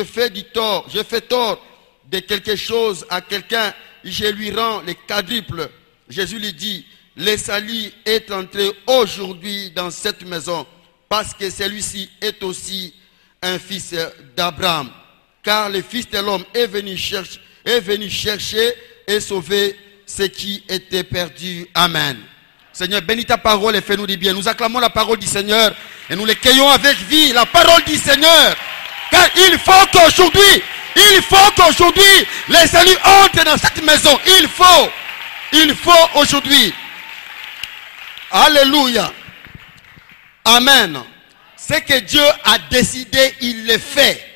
je fais tort de quelque chose à quelqu'un, je lui rends les quadruples. Jésus lui dit, le salut est entré aujourd'hui dans cette maison, parce que celui-ci est aussi un fils d'Abraham. Car le Fils de l'homme est venu chercher et sauver ce qui était perdu. Amen. Seigneur, bénis ta parole et fais-nous du bien. Nous acclamons la parole du Seigneur et nous l'accueillons avec vie. La parole du Seigneur. Car il faut qu'aujourd'hui, les saluts entrent dans cette maison. Il faut aujourd'hui. Alléluia. Amen. Ce que Dieu a décidé, il le fait.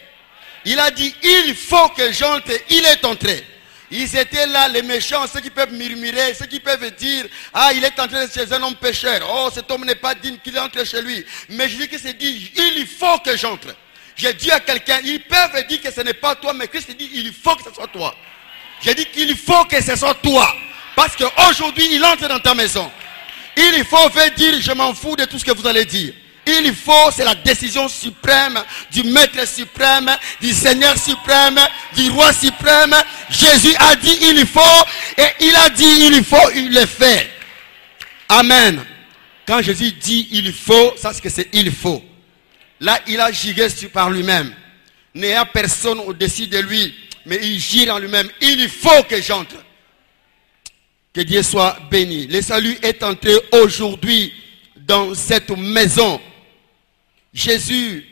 Il a dit, il faut que j'entre. Il est entré. Ils étaient là, les méchants, ceux qui peuvent murmurer, ceux qui peuvent dire, ah, il est entré chez un homme pécheur. Oh, cet homme n'est pas digne qu'il entre chez lui. Mais je dis que c'est dit, il faut que j'entre. J'ai dit à quelqu'un, ils peuvent dire que ce n'est pas toi, mais Christ dit, il faut que ce soit toi. J'ai dit qu'il faut que ce soit toi. Parce qu'aujourd'hui, il entre dans ta maison. Il faut dire, je m'en fous de tout ce que vous allez dire. Il faut, c'est la décision suprême du Maître suprême, du Seigneur suprême, du Roi suprême. Jésus a dit il faut, et il a dit il faut, il le fait. Amen. Quand Jésus dit il faut, ça c'est que c'est il faut. Là, il a gigé par lui-même. Il n'y a personne au-dessus de lui, mais il gire en lui-même. Il faut que j'entre. Que Dieu soit béni. Le salut est entré aujourd'hui dans cette maison. Jésus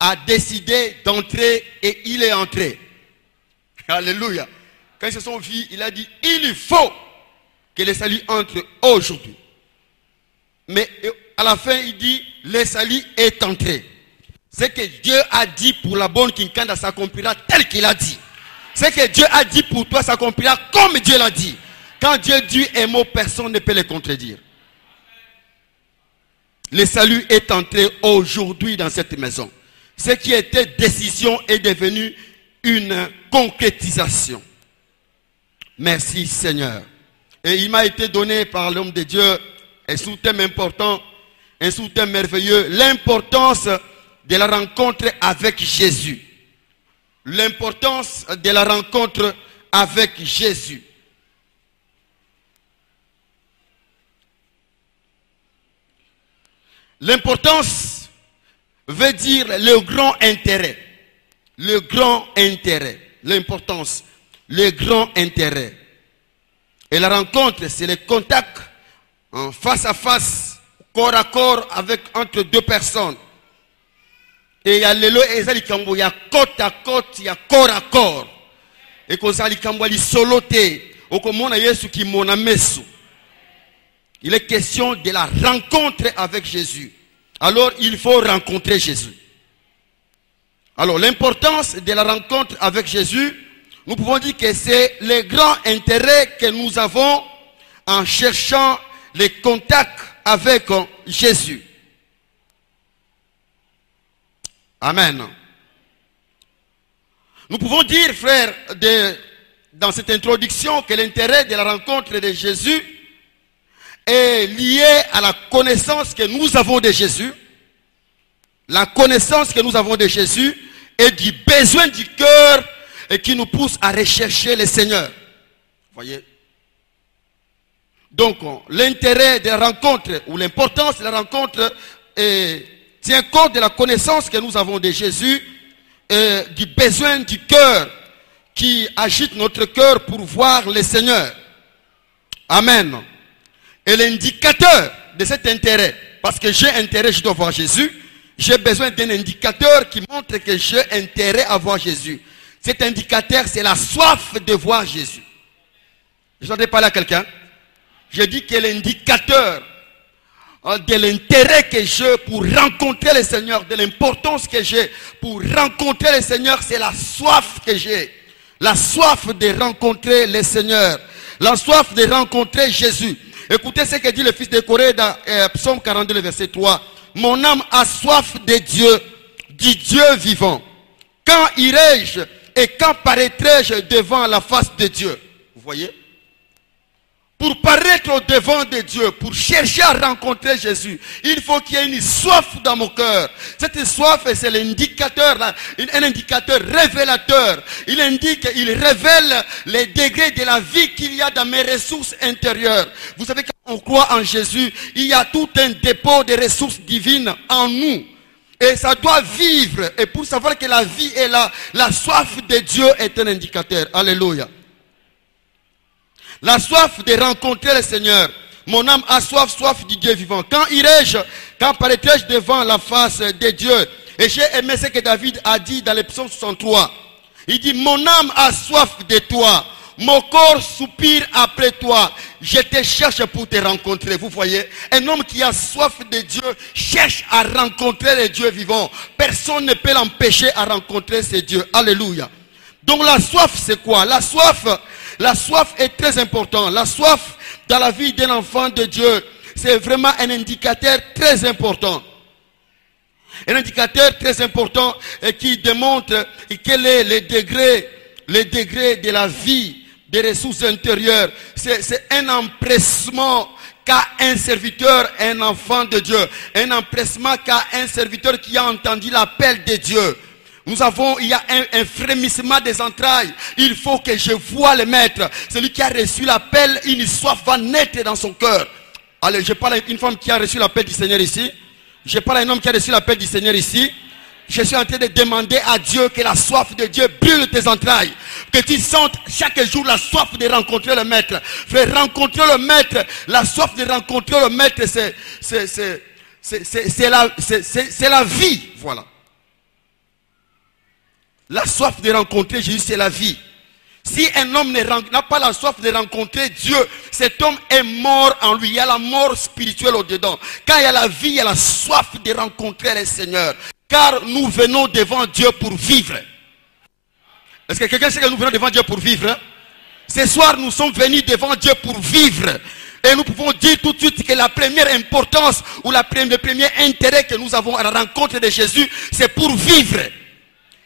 a décidé d'entrer et il est entré. Alléluia. Quand ils se sont vus, il a dit, il faut que le salut entre aujourd'hui. Mais à la fin, il dit, le salut est entré. Ce que Dieu a dit pour la bonne quincanda s'accomplira tel qu'il a dit. Ce que Dieu a dit pour toi s'accomplira comme Dieu l'a dit. Quand Dieu dit un mot, personne ne peut le contredire. Le salut est entré aujourd'hui dans cette maison. Ce qui était décision est devenu une concrétisation. Merci Seigneur. Et il m'a été donné par l'homme de Dieu un sous-thème important, un sous-thème merveilleux, l'importance de la rencontre avec Jésus. L'importance de la rencontre avec Jésus. L'importance veut dire le grand intérêt. Le grand intérêt. L'importance. Le grand intérêt. Et la rencontre, c'est le contact en face à face, corps à corps, entre deux personnes. Et il y a lelo ezalikambo, il y a côte à côte, il y a corps à corps. Et qu'on s'alikambo li solote, okomona Yesu ki mona mesu. Il est question de la rencontre avec Jésus. Alors, il faut rencontrer Jésus. Alors, l'importance de la rencontre avec Jésus, nous pouvons dire que c'est le grand intérêt que nous avons en cherchant les contacts avec Jésus. Amen. Nous pouvons dire, frères, dans cette introduction, que l'intérêt de la rencontre de Jésus est lié à la connaissance que nous avons de Jésus. La connaissance que nous avons de Jésus et du besoin du cœur et qui nous pousse à rechercher le Seigneur. Voyez? Donc, l'intérêt de la rencontre ou l'importance de la rencontre tient compte de la connaissance que nous avons de Jésus et du besoin du cœur qui agite notre cœur pour voir le Seigneur. Amen. Et l'indicateur de cet intérêt, parce que j'ai intérêt, je dois voir Jésus, j'ai besoin d'un indicateur qui montre que j'ai intérêt à voir Jésus. Cet indicateur, c'est la soif de voir Jésus. Je n'entends pas là quelqu'un. Je dis que l'indicateur de l'intérêt que j'ai pour rencontrer le Seigneur, de l'importance que j'ai pour rencontrer le Seigneur, c'est la soif que j'ai. La soif de rencontrer le Seigneur. La soif de rencontrer Jésus. Écoutez ce que dit le fils de Corée dans Psaume 42, verset 3. Mon âme a soif de Dieu, du Dieu vivant. Quand irai-je et quand paraîtrai-je devant la face de Dieu? Vous voyez? Pour paraître au devant de Dieu, pour chercher à rencontrer Jésus, il faut qu'il y ait une soif dans mon cœur. Cette soif, c'est l'indicateur, un indicateur révélateur. Il révèle les degrés de la vie qu'il y a dans mes ressources intérieures. Vous savez, quand on croit en Jésus, il y a tout un dépôt de ressources divines en nous. Et ça doit vivre. Et pour savoir que la vie est là, la soif de Dieu est un indicateur. Alléluia. La soif de rencontrer le Seigneur. Mon âme a soif, soif du Dieu vivant. Quand paraîtrai-je devant la face de Dieu? Et j'ai aimé ce que David a dit dans le psaume 63. Il dit, mon âme a soif de toi. Mon corps soupire après toi. Je te cherche pour te rencontrer. Vous voyez, un homme qui a soif de Dieu cherche à rencontrer le Dieu vivant. Personne ne peut l'empêcher à rencontrer ce Dieu. Alléluia. Donc la soif, c'est quoi? La soif est très importante. La soif dans la vie d'un enfant de Dieu, c'est vraiment un indicateur très important. Un indicateur très important qui démontre quel est les degrés de la vie, des ressources intérieures. C'est un empressement qu'a un serviteur, un enfant de Dieu. Un empressement qu'a un serviteur qui a entendu l'appel de Dieu. Il y a un frémissement des entrailles. Il faut que je voie le maître. Celui qui a reçu l'appel, une soif va naître dans son cœur. Allez, je parle à une femme qui a reçu l'appel du Seigneur ici. Je parle à un homme qui a reçu l'appel du Seigneur ici. Je suis en train de demander à Dieu que la soif de Dieu brûle tes entrailles. Que tu sentes chaque jour la soif de rencontrer le maître. Frère, rencontrer le maître, la soif de rencontrer le maître, c'est la vie. Voilà. La soif de rencontrer Jésus, c'est la vie. Si un homme n'a pas la soif de rencontrer Dieu, cet homme est mort en lui. Il y a la mort spirituelle au-dedans. Quand il y a la vie, il y a la soif de rencontrer le Seigneur. Car nous venons devant Dieu pour vivre. Est-ce que quelqu'un sait que nous venons devant Dieu pour vivre? Ce soir, nous sommes venus devant Dieu pour vivre. Et nous pouvons dire tout de suite que la première importance ou le premier intérêt que nous avons à la rencontre de Jésus, c'est pour vivre.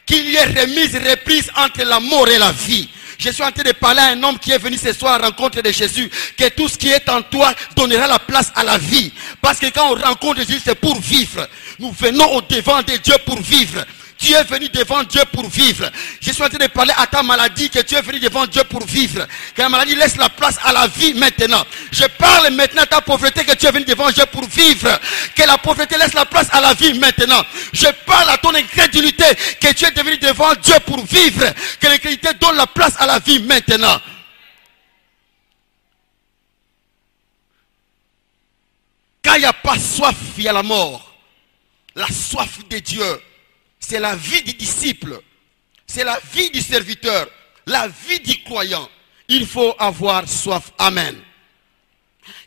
Qu'il y ait remise, reprise entre la mort et la vie. Je suis en train de parler à un homme qui est venu ce soir à la rencontre de Jésus. Que tout ce qui est en toi donnera la place à la vie. Parce que quand on rencontre Jésus, c'est pour vivre. Nous venons au devant de Dieu pour vivre. Tu es venu devant Dieu pour vivre. Je suis en train de parler à ta maladie, que tu es venu devant Dieu pour vivre. Que la maladie laisse la place à la vie maintenant. Je parle maintenant à ta pauvreté, que tu es venu devant Dieu pour vivre. Que la pauvreté laisse la place à la vie maintenant. Je parle à ton incrédulité, que tu es devenu devant Dieu pour vivre. Que l'incrédulité donne la place à la vie maintenant. Quand il n'y a pas soif, il y a la mort. La soif de Dieu. C'est la vie du disciple. C'est la vie du serviteur. La vie du croyant. Il faut avoir soif. Amen.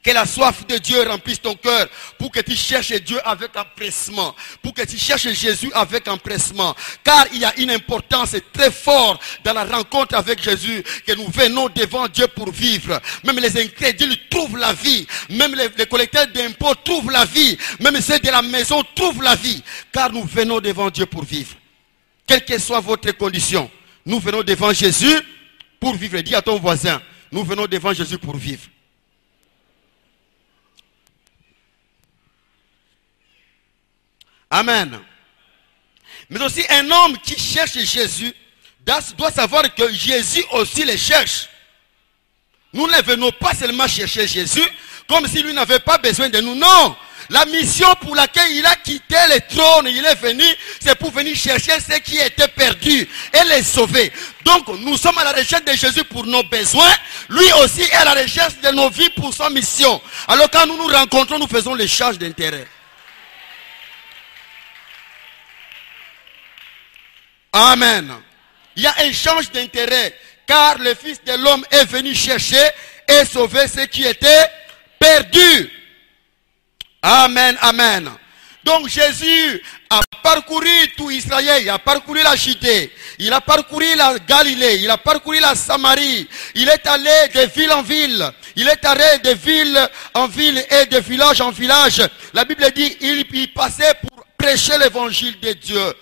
Que la soif de Dieu remplisse ton cœur pour que tu cherches Dieu avec empressement. Pour que tu cherches Jésus avec empressement. Car il y a une importance très forte dans la rencontre avec Jésus. Que nous venons devant Dieu pour vivre. Même les incrédules trouvent la vie. Même les collecteurs d'impôts trouvent la vie. Même ceux de la maison trouvent la vie. Car nous venons devant Dieu pour vivre. Quelle que soit votre condition. Nous venons devant Jésus pour vivre. Dis à ton voisin. Nous venons devant Jésus pour vivre. Amen. Mais aussi un homme qui cherche Jésus doit savoir que Jésus aussi le cherche. Nous ne venons pas seulement chercher Jésus comme si lui n'avait pas besoin de nous. Non. La mission pour laquelle il a quitté le trône, il est venu, c'est pour venir chercher ceux qui étaient perdus et les sauver. Donc nous sommes à la recherche de Jésus pour nos besoins. Lui aussi est à la recherche de nos vies pour sa mission. Alors quand nous nous rencontrons, nous faisons l'échange d'intérêts. Amen. Il y a un échange d'intérêt. Car le Fils de l'homme est venu chercher et sauver ceux qui étaient perdus. Amen, amen. Donc Jésus a parcouru tout Israël. Il a parcouru la Judée. Il a parcouru la Galilée. Il a parcouru la Samarie. Il est allé de ville en ville. Il est allé de ville en ville et de village en village. La Bible dit il passait pour prêcher l'évangile de Dieu.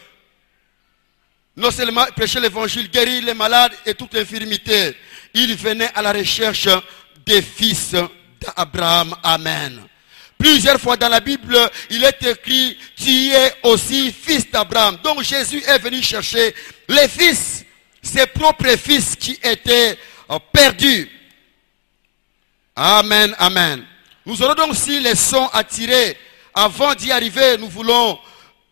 Non seulement prêcher l'évangile, guérir les malades et toute infirmité. Il venait à la recherche des fils d'Abraham. Amen. Plusieurs fois dans la Bible, il est écrit, tu es aussi fils d'Abraham. Donc Jésus est venu chercher les fils, ses propres fils qui étaient perdus. Amen, amen. Nous aurons donc aussi les leçons à tirer. Avant d'y arriver, nous voulons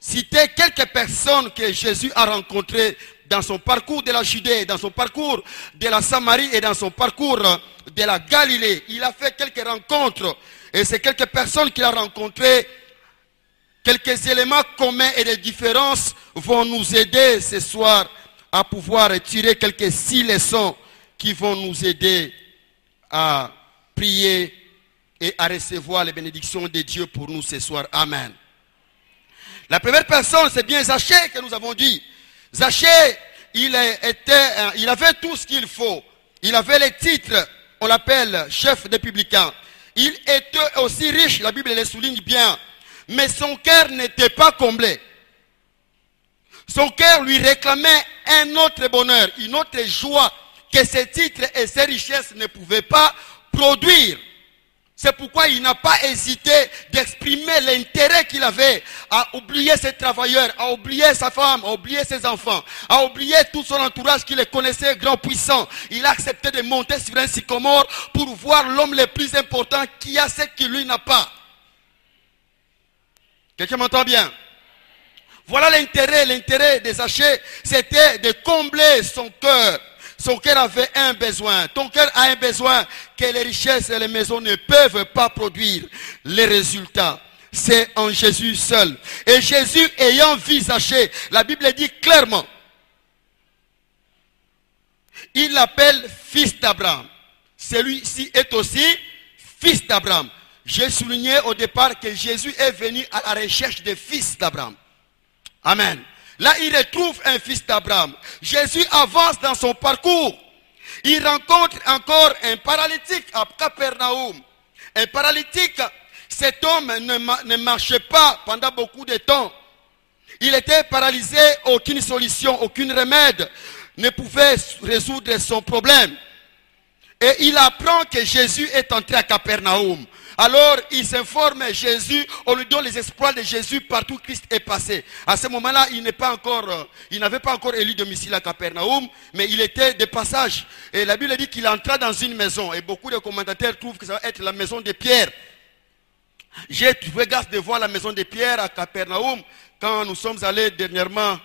citer quelques personnes que Jésus a rencontrées dans son parcours de la Judée, dans son parcours de la Samarie et dans son parcours de la Galilée. Il a fait quelques rencontres. Et ces quelques personnes qu'il a rencontrées, quelques éléments communs et des différences vont nous aider ce soir à pouvoir tirer quelques 6 leçons qui vont nous aider à prier et à recevoir les bénédictions de Dieu pour nous ce soir. Amen. La première personne, c'est bien Zachée que nous avons dit. Zachée, il avait tout ce qu'il faut. Il avait les titres, on l'appelle chef des publicains. Il était aussi riche, la Bible le souligne bien. Mais son cœur n'était pas comblé. Son cœur lui réclamait un autre bonheur, une autre joie que ses titres et ses richesses ne pouvaient pas produire. C'est pourquoi il n'a pas hésité d'exprimer l'intérêt qu'il avait à oublier ses travailleurs, à oublier sa femme, à oublier ses enfants, à oublier tout son entourage qui le connaissait grand puissant. Il a accepté de monter sur un sycomore pour voir l'homme le plus important qui a ce qu'il lui n'a pas. Quelqu'un m'entend bien? Voilà l'intérêt de Zachée, c'était de combler son cœur. Son cœur avait un besoin. Ton cœur a un besoin que les richesses et les maisons ne peuvent pas produire. Les résultats, c'est en Jésus seul. Et Jésus ayant vu Zachée, la Bible dit clairement, il l'appelle fils d'Abraham. Celui-ci est aussi fils d'Abraham. J'ai souligné au départ que Jésus est venu à la recherche des fils d'Abraham. Amen. Là, il retrouve un fils d'Abraham. Jésus avance dans son parcours. Il rencontre encore un paralytique à Capernaum. Un paralytique, cet homme ne marchait pas pendant beaucoup de temps. Il était paralysé, aucune solution, aucun remède ne pouvait résoudre son problème. Et il apprend que Jésus est entré à Capernaum. Alors, il s'informe Jésus, on lui donne les exploits de Jésus partout où Christ est passé. À ce moment-là, il n'avait pas encore élu domicile à Capernaum, mais il était de passage. Et la Bible dit qu'il entra dans une maison. Et beaucoup de commentateurs trouvent que ça va être la maison de Pierre. J'ai trouvé grâce de voir la maison de Pierre à Capernaum quand nous sommes allés dernièrement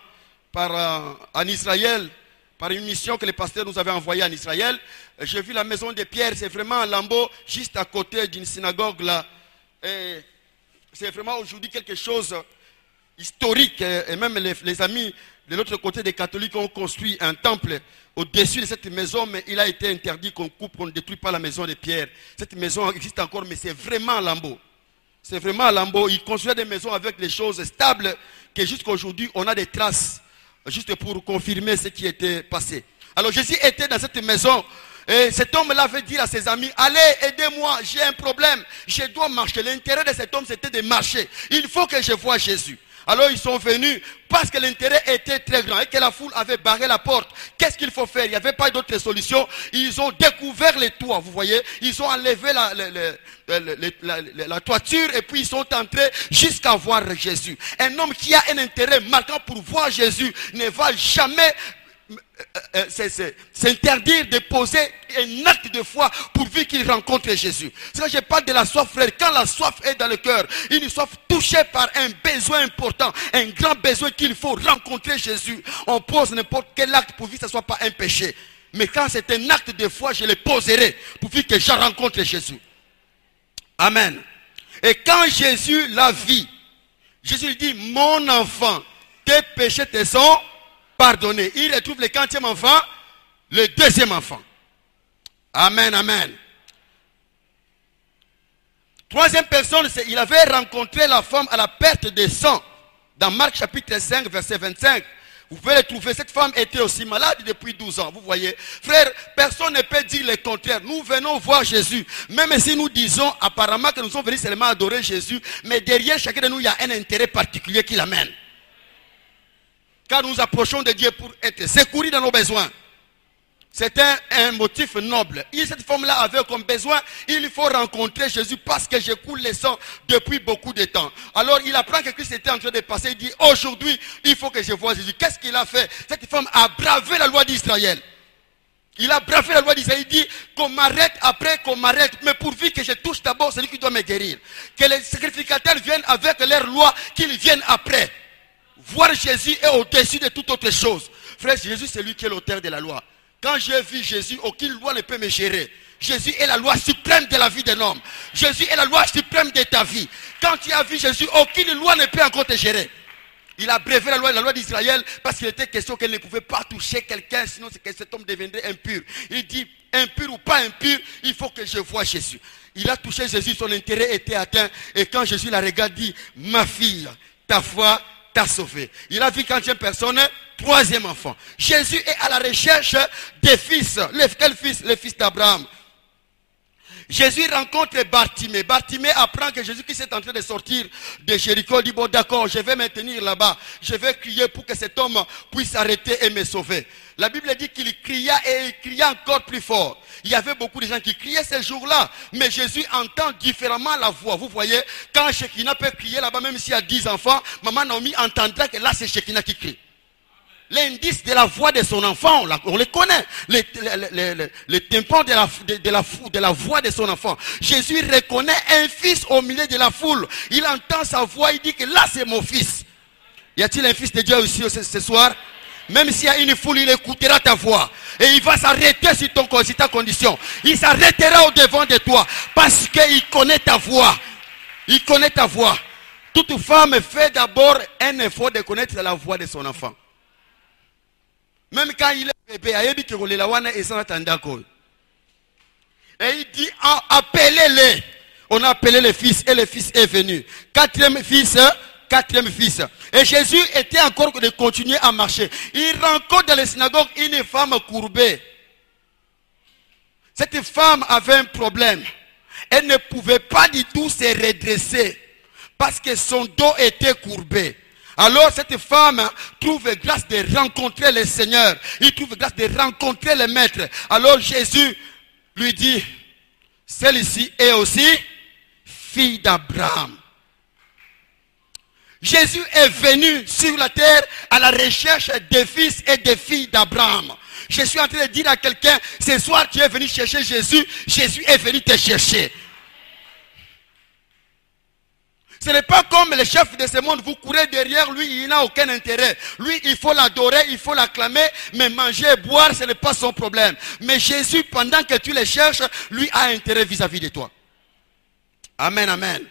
en Israël, par une mission que le pasteur nous avait envoyée en Israël. J'ai vu la maison de Pierre, c'est vraiment un lambeau juste à côté d'une synagogue là. Et c'est vraiment aujourd'hui quelque chose historique. Et même les amis de l'autre côté des catholiques ont construit un temple au-dessus de cette maison, mais il a été interdit qu'on coupe, qu'on ne détruit pas la maison de Pierre. Cette maison existe encore, mais c'est vraiment un lambeau. C'est vraiment un lambeau. Ils construisent des maisons avec des choses stables que jusqu'à aujourd'hui on a des traces. Juste pour confirmer ce qui était passé. Alors Jésus était dans cette maison. Et cet homme-là veut dire à ses amis, allez, aidez-moi, j'ai un problème. Je dois marcher. L'intérêt de cet homme, c'était de marcher. Il faut que je voie Jésus. Alors ils sont venus parce que l'intérêt était très grand et que la foule avait barré la porte. Qu'est-ce qu'il faut faire? Il n'y avait pas d'autre solution. Ils ont découvert les toits, vous voyez. Ils ont enlevé la toiture et puis ils sont entrés jusqu'à voir Jésus. Un homme qui a un intérêt marquant pour voir Jésus ne va jamais s'interdire de poser un acte de foi pourvu qu'il rencontre Jésus. C'est là que je parle de la soif, frère. Quand la soif est dans le cœur, une soif touchée par un besoin important, un grand besoin qu'il faut rencontrer Jésus, on pose n'importe quel acte pourvu que ce ne soit pas un péché. Mais quand c'est un acte de foi, je le poserai pourvu que je rencontre Jésus. Amen. Et quand Jésus la vit, Jésus lui dit, mon enfant, tes péchés te sont pardonnés. Il retrouve le 40e enfant, le 2e enfant. Amen, amen. 3e personne, il avait rencontré la femme à la perte de sang. Dans Marc chapitre 5, verset 25. Vous pouvez le trouver, cette femme était aussi malade depuis 12 ans. Vous voyez, frère, personne ne peut dire le contraire. Nous venons voir Jésus. Même si nous disons apparemment que nous sommes venus seulement adorer Jésus, mais derrière chacun de nous, il y a un intérêt particulier qui l'amène. Car nous approchons de Dieu pour être secourus dans nos besoins. C'était un motif noble. Et cette femme-là avait comme besoin, il faut rencontrer Jésus parce que je coule le sang depuis beaucoup de temps. Alors il apprend que Christ était en train de passer. Il dit, aujourd'hui, il faut que je voie Jésus. Qu'est-ce qu'il a fait? Cette femme a bravé la loi d'Israël. Il a bravé la loi d'Israël. Il dit qu'on m'arrête après, qu'on m'arrête. Mais pourvu que je touche d'abord celui qui doit me guérir. Que les sacrificateurs viennent avec leur loi, qu'ils viennent après. Voir Jésus est au-dessus de toute autre chose. Frère, Jésus, c'est lui qui est l'auteur de la loi. Quand j'ai vu Jésus, aucune loi ne peut me gérer. Jésus est la loi suprême de la vie d'un homme. Jésus est la loi suprême de ta vie. Quand tu as vu Jésus, aucune loi ne peut encore te gérer. Il a brévé la loi d'Israël, parce qu'il était question qu'elle ne pouvait pas toucher quelqu'un, sinon cet homme deviendrait impur. Il dit, impur ou pas impur, il faut que je voie Jésus. Il a touché Jésus, son intérêt était atteint. Et quand Jésus la regarde, dit, ma fille, ta foi t'a sauvé. Il a vu quand une personne, troisième enfant. Jésus est à la recherche des fils. Quel fils? Le fils d'Abraham. Jésus rencontre Bartimée. Bartimée apprend que Jésus qui est en train de sortir de Jéricho dit, bon d'accord, je vais me tenir là-bas. Je vais crier pour que cet homme puisse s'arrêter et me sauver. La Bible dit qu'il cria et il cria encore plus fort. Il y avait beaucoup de gens qui criaient ce jour-là. Mais Jésus entend différemment la voix. Vous voyez, quand Shekinah peut crier là-bas, même s'il y a 10 enfants, maman Naomi entendra que là c'est Shekinah qui crie. L'indice de la voix de son enfant, on le connaît. Le tympan de la voix de son enfant. Jésus reconnaît un fils au milieu de la foule. Il entend sa voix, il dit que là c'est mon fils. Y a-t-il un fils de Dieu aussi ce soir? Même s'il y a une foule, il écoutera ta voix. Et il va s'arrêter sur ta condition. Il s'arrêtera au devant de toi. Parce qu'il connaît ta voix. Il connaît ta voix. Toute femme fait d'abord un effort de connaître la voix de son enfant. Même quand il est bébé, et il dit, appelez-les. On a appelé le fils et le fils est venu. Quatrième fils. Et Jésus était encore de continuer à marcher. Il rencontre dans les synagogues une femme courbée. Cette femme avait un problème. Elle ne pouvait pas du tout se redresser parce que son dos était courbé. Alors cette femme trouve grâce de rencontrer le Seigneur. Il trouve grâce de rencontrer le Maître. Alors Jésus lui dit, celle-ci est aussi fille d'Abraham. Jésus est venu sur la terre à la recherche des fils et des filles d'Abraham. Je suis en train de dire à quelqu'un, ce soir tu es venu chercher Jésus, Jésus est venu te chercher. Ce n'est pas comme le chef de ce monde, vous courez derrière lui, il n'a aucun intérêt. Lui, il faut l'adorer, il faut l'acclamer, mais manger et boire, ce n'est pas son problème. Mais Jésus, pendant que tu le cherches, lui a intérêt vis-à-vis de toi. Amen, amen.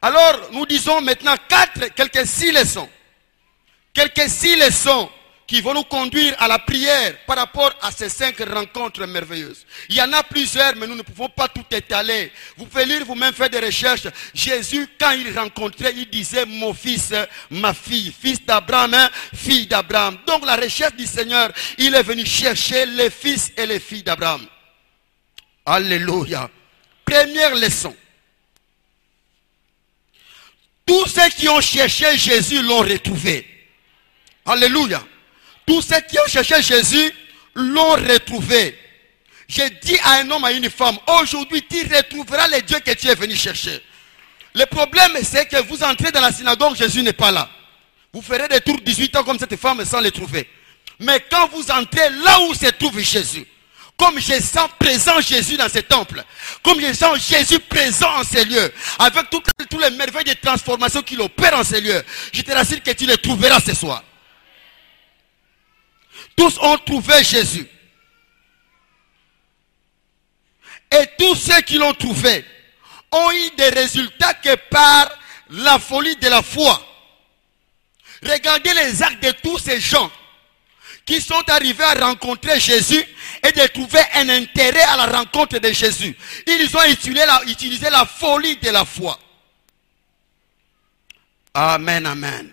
Alors, nous disons maintenant quelques 6 leçons. Quelques 6 leçons qui vont nous conduire à la prière par rapport à ces 5 rencontres merveilleuses. Il y en a plusieurs, mais nous ne pouvons pas tout étaler. Vous pouvez lire vous-même, faire des recherches. Jésus, quand il rencontrait, il disait, mon fils, ma fille, fils d'Abraham, fille d'Abraham. Donc la recherche du Seigneur, il est venu chercher les fils et les filles d'Abraham. Alléluia. Première leçon. Tous ceux qui ont cherché Jésus l'ont retrouvé. Alléluia. Tous ceux qui ont cherché Jésus l'ont retrouvé. J'ai dit à un homme, à une femme, aujourd'hui tu retrouveras le Dieu que tu es venu chercher. Le problème c'est que vous entrez dans la synagogue, Jésus n'est pas là. Vous ferez des tours 18 ans comme cette femme sans le trouver. Mais quand vous entrez là où se trouve Jésus, comme je sens présent Jésus dans ce temple, comme je sens Jésus présent en ces lieux, avec tous les merveilles de transformation qu'il opère en ces lieux, je te rassure que tu le trouveras ce soir. Tous ont trouvé Jésus. Et tous ceux qui l'ont trouvé ont eu des résultats que par la folie de la foi. Regardez les actes de tous ces gens qui sont arrivés à rencontrer Jésus et de trouver un intérêt à la rencontre de Jésus. Ils ont utilisé la folie de la foi. Amen, amen.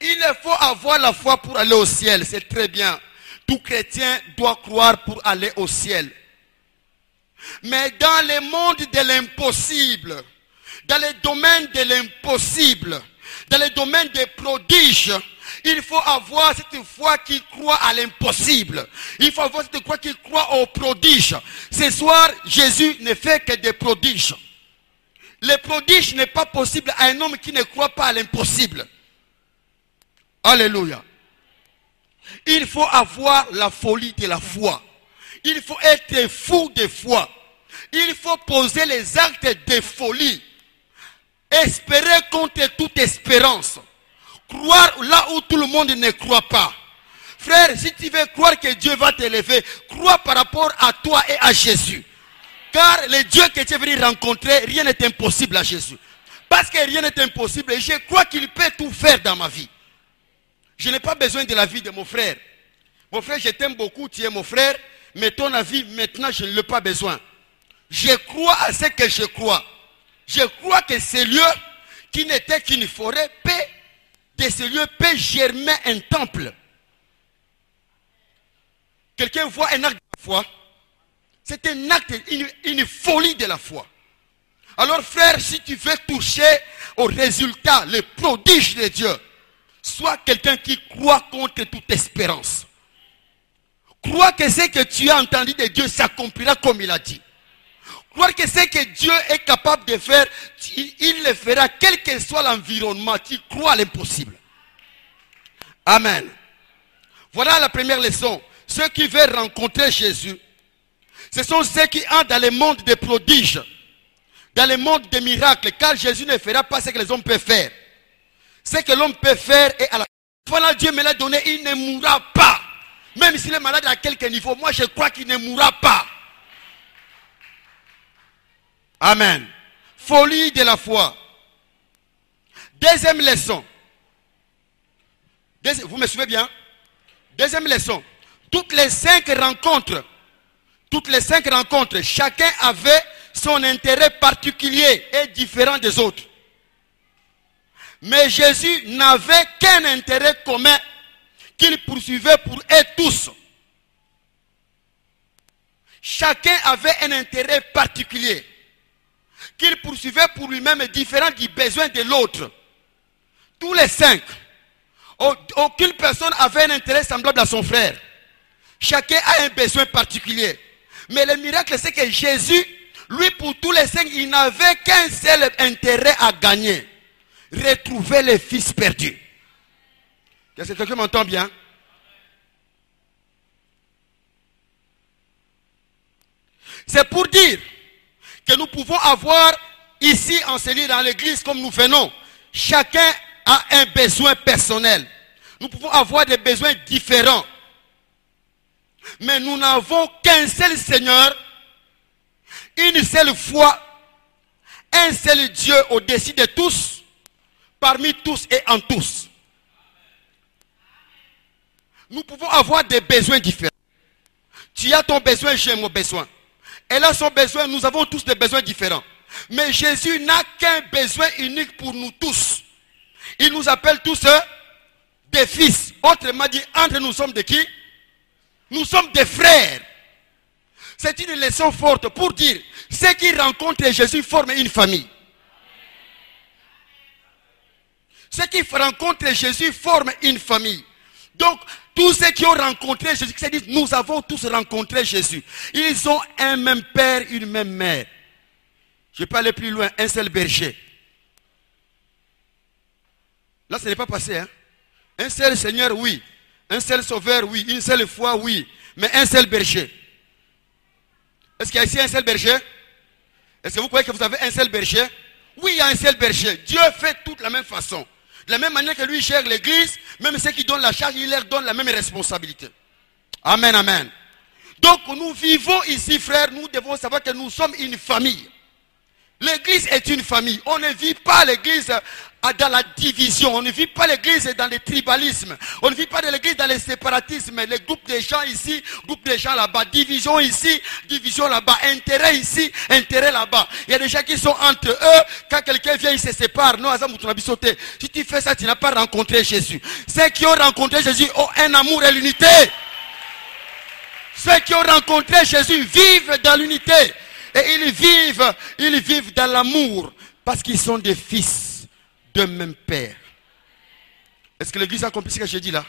Il faut avoir la foi pour aller au ciel, c'est très bien. Tout chrétien doit croire pour aller au ciel. Mais dans le monde de l'impossible, dans les domaines de l'impossible, dans les domaines des prodiges, Il faut avoir cette foi qui croit à l'impossible. Il faut avoir cette foi qui croit aux prodiges. Ce soir, Jésus ne fait que des prodiges. Les prodiges n'est pas possible à un homme qui ne croit pas à l'impossible. Alléluia. Il faut avoir la folie de la foi. Il faut être fou de foi. Il faut poser les actes de folie. Espérer contre toute espérance. Croire là où tout le monde ne croit pas. Frère, si tu veux croire que Dieu va t'élever, crois par rapport à toi et à Jésus. Car le Dieu que tu es venu rencontrer, rien n'est impossible à Jésus. Parce que rien n'est impossible, je crois qu'il peut tout faire dans ma vie. Je n'ai pas besoin de la vie de mon frère. Mon frère, je t'aime beaucoup, tu es mon frère, mais ton avis, maintenant, je ne l'ai pas besoin. Je crois à ce que je crois. Je crois que ce lieu, qui n'était qu'une forêt, de ce lieu peut germer un temple. Quelqu'un voit un acte de foi. C'est un acte, une folie de la foi. Alors frère, si tu veux toucher au résultat, le prodige de Dieu, sois quelqu'un qui croit contre toute espérance. Crois que ce que tu as entendu de Dieu s'accomplira comme il a dit. Croire que ce que Dieu est capable de faire, il le fera, quel que soit l'environnement. Tu crois à l'impossible. Amen. Voilà la première leçon. Ceux qui veulent rencontrer Jésus, ce sont ceux qui entrent dans le monde des prodiges, dans le monde des miracles, car Jésus ne fera pas ce que les hommes peuvent faire. Ce que l'homme peut faire est à la fin, Dieu me l'a donné, il ne mourra pas. Même s'il est malade à quelque niveau, moi je crois qu'il ne mourra pas. Amen. Folie de la foi. Deuxième leçon. Vous me suivez bien? Deuxième leçon. Toutes les cinq rencontres, chacun avait son intérêt particulier et différent des autres. Mais Jésus n'avait qu'un intérêt commun qu'il poursuivait pour eux tous. Chacun avait un intérêt particulier qu'il poursuivait pour lui-même différent du besoin de l'autre. Tous les cinq. Aucune personne avait un intérêt semblable à son frère. Chacun a un besoin particulier. Mais le miracle, c'est que Jésus, lui, pour tous les cinq, il n'avait qu'un seul intérêt à gagner. Retrouver les fils perdus. Est-ce que quelqu'un m'entend bien? C'est pour dire que nous pouvons avoir ici enseigné dans l'église comme nous venons. Chacun a un besoin personnel. Nous pouvons avoir des besoins différents. Mais nous n'avons qu'un seul Seigneur, une seule foi, un seul Dieu au-dessus de tous, parmi tous et en tous. Nous pouvons avoir des besoins différents. Tu as ton besoin, j'ai mon besoin. Elle a son besoin, nous avons tous des besoins différents. Mais Jésus n'a qu'un besoin unique pour nous tous. Il nous appelle tous des fils. Autrement dit, entre nous sommes de qui? Nous sommes des frères. C'est une leçon forte pour dire, ceux qui rencontrent Jésus forment une famille. Ceux qui rencontrent Jésus forment une famille. Donc, tous ceux qui ont rencontré Jésus, qui se disent, nous avons tous rencontré Jésus. Ils ont un même père, une même mère. Je peux aller plus loin, un seul berger. Là, ce n'est pas passé. Hein? Un seul Seigneur, oui. Un seul Sauveur, oui. Une seule foi, oui. Mais un seul berger. Est-ce qu'il y a ici un seul berger? Est-ce que vous croyez que vous avez un seul berger? Oui, il y a un seul berger. Dieu fait tout de la même façon. De la même manière que lui gère l'église, même ceux qui donnent la charge, il leur donne la même responsabilité. Amen, amen. Donc nous vivons ici, frères, nous devons savoir que nous sommes une famille. L'église est une famille. On ne vit pas l'église dans la division. On ne vit pas l'église dans le tribalisme. On ne vit pas de l'église dans le séparatisme. Les groupes de gens ici, groupes de gens là-bas. Division ici, division là-bas. Intérêt ici, intérêt là-bas. Il y a des gens qui sont entre eux. Quand quelqu'un vient, ils se séparent. Non, si tu fais ça, tu n'as pas rencontré Jésus. Ceux qui ont rencontré Jésus ont un amour et l'unité. Ceux qui ont rencontré Jésus vivent dans l'unité. Et ils vivent dans l'amour parce qu'ils sont des fils d'un même père. Est-ce que l'église a compris ce que j'ai dit là?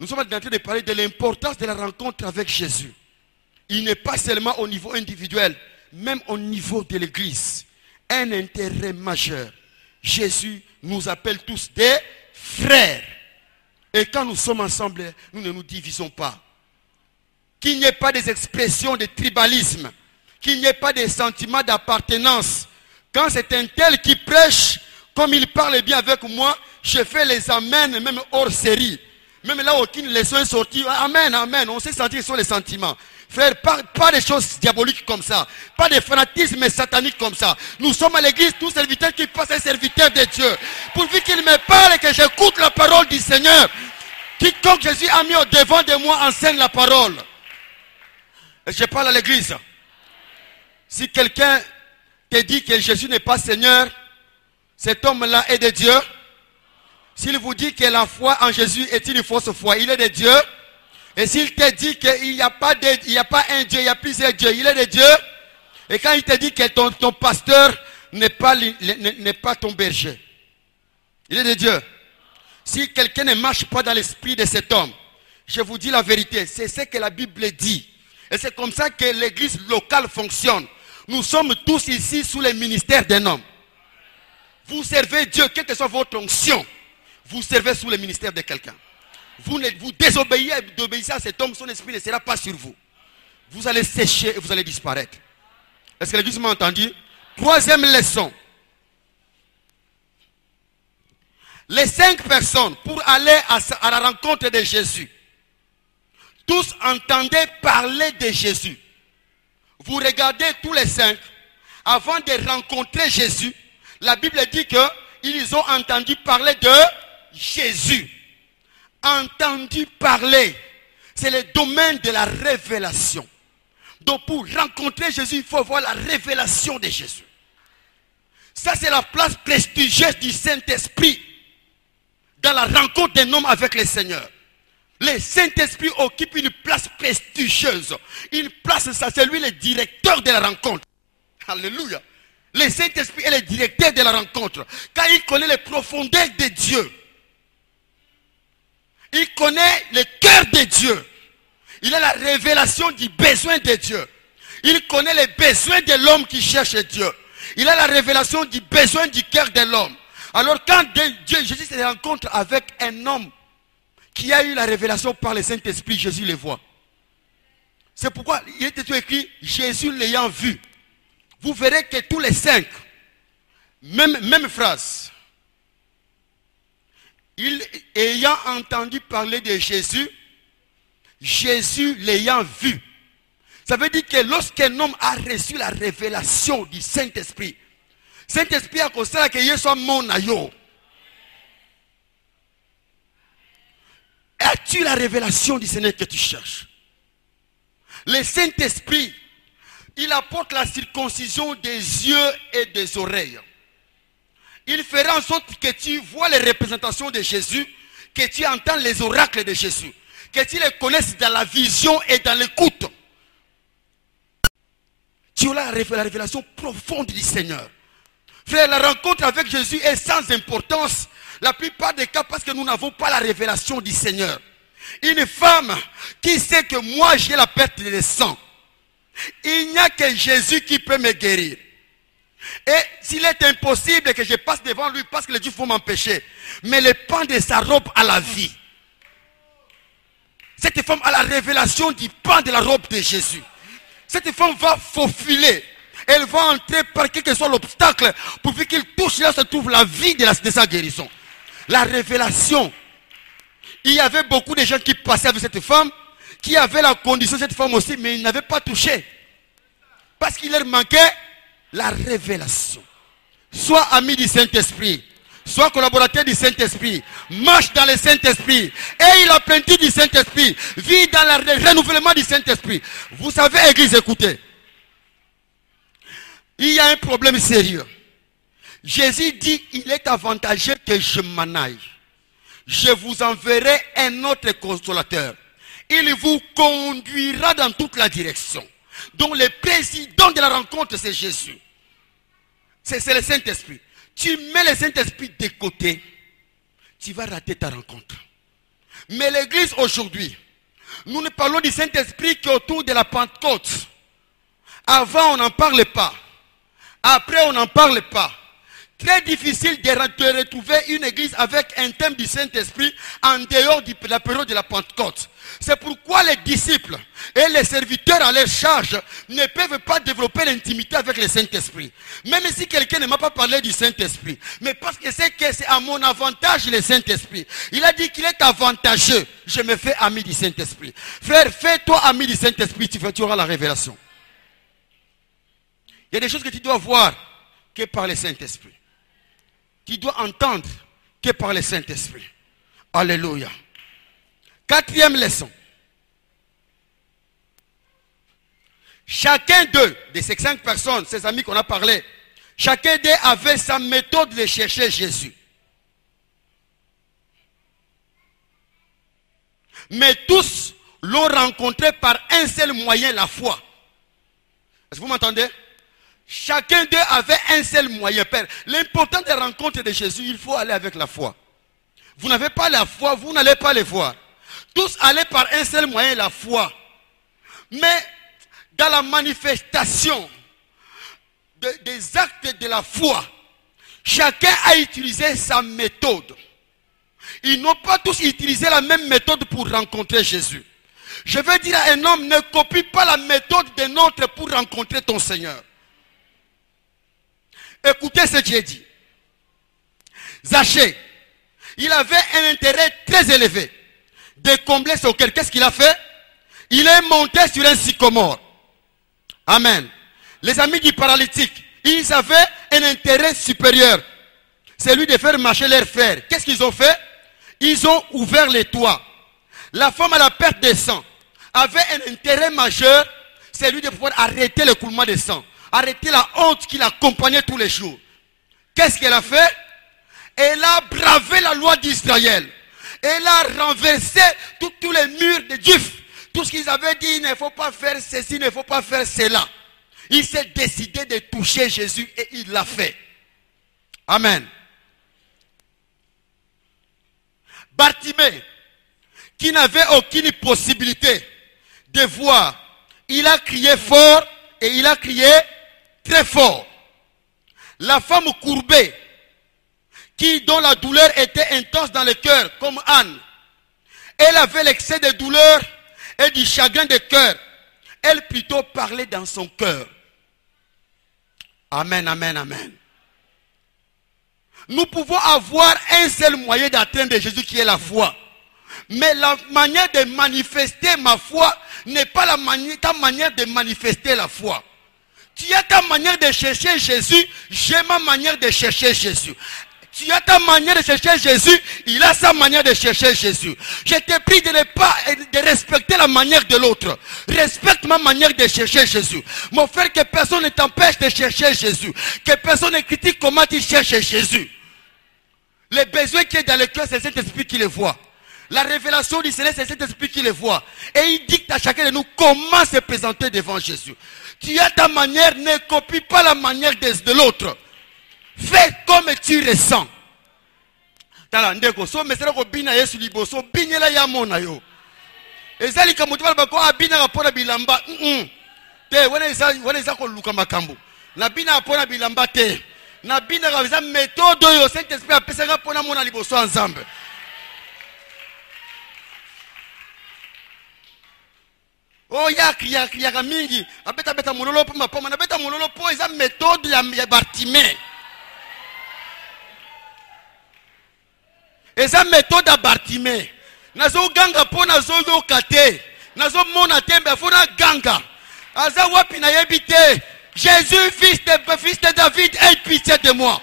Nous sommes en train de parler de l'importance de la rencontre avec Jésus. Il n'est pas seulement au niveau individuel, même au niveau de l'église. Un intérêt majeur. Jésus nous appelle tous des frères. Et quand nous sommes ensemble, nous ne nous divisons pas. Qu'il n'y ait pas des expressions de tribalisme. Qu'il n'y ait pas des sentiments d'appartenance. Quand c'est un tel qui prêche, comme il parle bien avec moi, je fais les amens, même hors série. Même là, aucune leçon est sortie. Amen, amen. On sait sentir sur les sentiments. Frère, pas des choses diaboliques comme ça. Pas des fanatismes sataniques comme ça. Nous sommes à l'église, tous serviteurs qui passent un serviteur de Dieu. Pourvu qu'il me parle et que j'écoute la parole du Seigneur. Quiconque Jésus a mis au devant de moi enseigne la parole. Et je parle à l'église. Si quelqu'un te dit que Jésus n'est pas Seigneur, cet homme-là est de Dieu. S'il vous dit que la foi en Jésus est une fausse foi, il est de Dieu. Et s'il te dit qu'il n'y a pas un Dieu, il y a plusieurs dieux, il est de Dieu. Et quand il te dit que ton pasteur n'est pas ton berger, il est de Dieu. Si quelqu'un ne marche pas dans l'esprit de cet homme, je vous dis la vérité, c'est ce que la Bible dit. Et c'est comme ça que l'église locale fonctionne. Nous sommes tous ici sous le ministère d'un homme. Vous servez Dieu, quelle que soit votre onction. Vous servez sous le ministère de quelqu'un. Vous désobéissez à cet homme, son esprit ne sera pas sur vous. Vous allez sécher et vous allez disparaître. Est-ce que l'église m'a entendu? Troisième leçon. Les 5 personnes pour aller à la rencontre de Jésus. Tous entendaient parler de Jésus. Vous regardez tous les 5. Avant de rencontrer Jésus, la Bible dit qu'ils ont entendu parler de Jésus. Entendu parler, c'est le domaine de la révélation. Donc pour rencontrer Jésus, il faut voir la révélation de Jésus. Ça, c'est la place prestigieuse du Saint-Esprit dans la rencontre d'un homme avec le Seigneur. Le Saint-Esprit occupe une place prestigieuse. Une place, ça c'est lui le directeur de la rencontre. Alléluia. Le Saint-Esprit est le directeur de la rencontre. Car il connaît les profondeurs de Dieu. Il connaît le cœur de Dieu. Il a la révélation du besoin de Dieu. Il connaît les besoins de l'homme qui cherche Dieu. Il a la révélation du besoin du cœur de l'homme. Alors quand Jésus se rencontre avec un homme qui a eu la révélation par le Saint-Esprit, Jésus le voit. C'est pourquoi il était tout écrit, Jésus l'ayant vu. Vous verrez que tous les 5, même phrase. Ayant entendu parler de Jésus, Jésus l'ayant vu. Ça veut dire que lorsqu'un homme a reçu la révélation du Saint-Esprit, Saint-Esprit a constaté que Jésus soit mon aïe. As-tu la révélation du Seigneur que tu cherches? Le Saint-Esprit, il apporte la circoncision des yeux et des oreilles. Il fera en sorte que tu vois les représentations de Jésus, que tu entends les oracles de Jésus, que tu les connaisses dans la vision et dans l'écoute. Tu as la révélation profonde du Seigneur. Frère, la rencontre avec Jésus est sans importance. La plupart des cas parce que nous n'avons pas la révélation du Seigneur. Une femme qui sait que moi j'ai la perte de sang. Il n'y a que Jésus qui peut me guérir. Et s'il est impossible que je passe devant lui parce que les Dieu vont m'empêcher. Mais le pan de sa robe a la vie. Cette femme a la révélation du pan de la robe de Jésus. Cette femme va faufiler. Elle va entrer par quel que soit l'obstacle pour qu'il touche là se trouve la vie de sa guérison. La révélation. Il y avait beaucoup de gens qui passaient avec cette femme, qui avaient la condition de cette femme aussi, mais ils n'avaient pas touché. Parce qu'il leur manquait la révélation. Sois ami du Saint-Esprit. Sois collaborateur du Saint-Esprit. Marche dans le Saint-Esprit. Et la plénitude du Saint-Esprit. Vis dans le renouvellement du Saint-Esprit. Vous savez, Église, écoutez. Il y a un problème sérieux. Jésus dit, il est avantageux que je m'en aille. Je vous enverrai un autre consolateur. Il vous conduira dans toute la direction. Donc le président de la rencontre, c'est Jésus. C'est le Saint-Esprit. Tu mets le Saint-Esprit de côté. tu vas rater ta rencontre. Mais l'église aujourd'hui, nous ne parlons du Saint-Esprit qu'autour de la Pentecôte. Avant, on n'en parle pas. Après, on n'en parle pas. Très difficile de retrouver une église avec un thème du Saint-Esprit en dehors de la période de la Pentecôte. C'est pourquoi les disciples et les serviteurs à leur charge ne peuvent pas développer l'intimité avec le Saint-Esprit. Même si quelqu'un ne m'a pas parlé du Saint-Esprit. Mais parce que c'est à mon avantage le Saint-Esprit. Il a dit qu'il est avantageux. Je me fais ami du Saint-Esprit. Frère, fais-toi ami du Saint-Esprit, tu auras la révélation. Il y a des choses que tu dois voir que par le Saint-Esprit. Tu dois entendre que par le Saint-Esprit. Alléluia. Quatrième leçon. Chacun d'eux, de ces 5 personnes, ces amis qu'on a parlé, chacun d'eux avait sa méthode de chercher Jésus. Mais tous l'ont rencontré par un seul moyen, la foi. Est-ce que vous m'entendez? Chacun d'eux avait un seul moyen, Père. L'important des rencontres de Jésus, il faut aller avec la foi. Vous n'avez pas la foi, vous n'allez pas les voir. Tous allaient par un seul moyen, la foi. Mais dans la manifestation des actes de la foi, chacun a utilisé sa méthode. Ils n'ont pas tous utilisé la même méthode pour rencontrer Jésus. Je veux dire à un homme, ne copie pas la méthode d'un autre pour rencontrer ton Seigneur. Écoutez ce que j'ai dit. Zachée, il avait un intérêt très élevé de combler son cœur. Qu'est-ce qu'il a fait? Il est monté sur un sycomore. Amen. Les amis du paralytique, ils avaient un intérêt supérieur. C'est lui de faire marcher leur fer. Qu'est-ce qu'ils ont fait? Ils ont ouvert les toits. La femme à la perte de sang avait un intérêt majeur. C'est lui de pouvoir arrêter le coulement de sang. Arrêter la honte qui l'accompagnait tous les jours. Qu'est-ce qu'elle a fait? Elle a bravé la loi d'Israël. Elle a renversé tous les murs de Juifs. Tout ce qu'ils avaient dit, il ne faut pas faire ceci, il ne faut pas faire cela. Il s'est décidé de toucher Jésus et il l'a fait. Amen. Bartimée, qui n'avait aucune possibilité de voir, il a crié fort et il a crié très fort. La femme courbée, dont la douleur était intense dans le cœur, comme Anne, elle avait l'excès de douleur et du chagrin de cœur. Elle plutôt parlait dans son cœur. Amen, amen, amen. Nous pouvons avoir un seul moyen d'atteindre Jésus qui est la foi. Mais la manière de manifester ma foi n'est pas ta manière de manifester la foi. Tu as ta manière de chercher Jésus, j'ai ma manière de chercher Jésus. Tu as ta manière de chercher Jésus, il a sa manière de chercher Jésus. Je te prie de ne pas de respecter la manière de l'autre. Respecte ma manière de chercher Jésus. Mon frère, que personne ne t'empêche de chercher Jésus. Que personne ne critique comment tu cherches Jésus. Les besoins qui est dans le cœur, c'est cet esprit qui les voit. La révélation du Seigneur, c'est cet esprit qui les voit. Et il dicte à chacun de nous comment se présenter devant Jésus. Tu as ta manière, ne copie pas la manière de l'autre. Fais comme tu ressens. Tala ndeko so mesera ko bina Yesu liboso binyela ya mona yo. Ezali ka mutu ba ko abina ka pona bilamba. Te wena isa ko luka makambo. Na bina pona bilamba te. Na bina ka za méthode yo Saint-Esprit apesa ka pona mona liboso ensemble. Oh ya mingi abeta mololo po mapoma na beta mololo po isa méthode ya Bartimée. Et ça méthode à Bartimée. Nazo ganga po nazo yo kate. Nazo mona tembe fona ganga. Aza wapi na yebite. Jésus, fils de David, aie pitié de moi.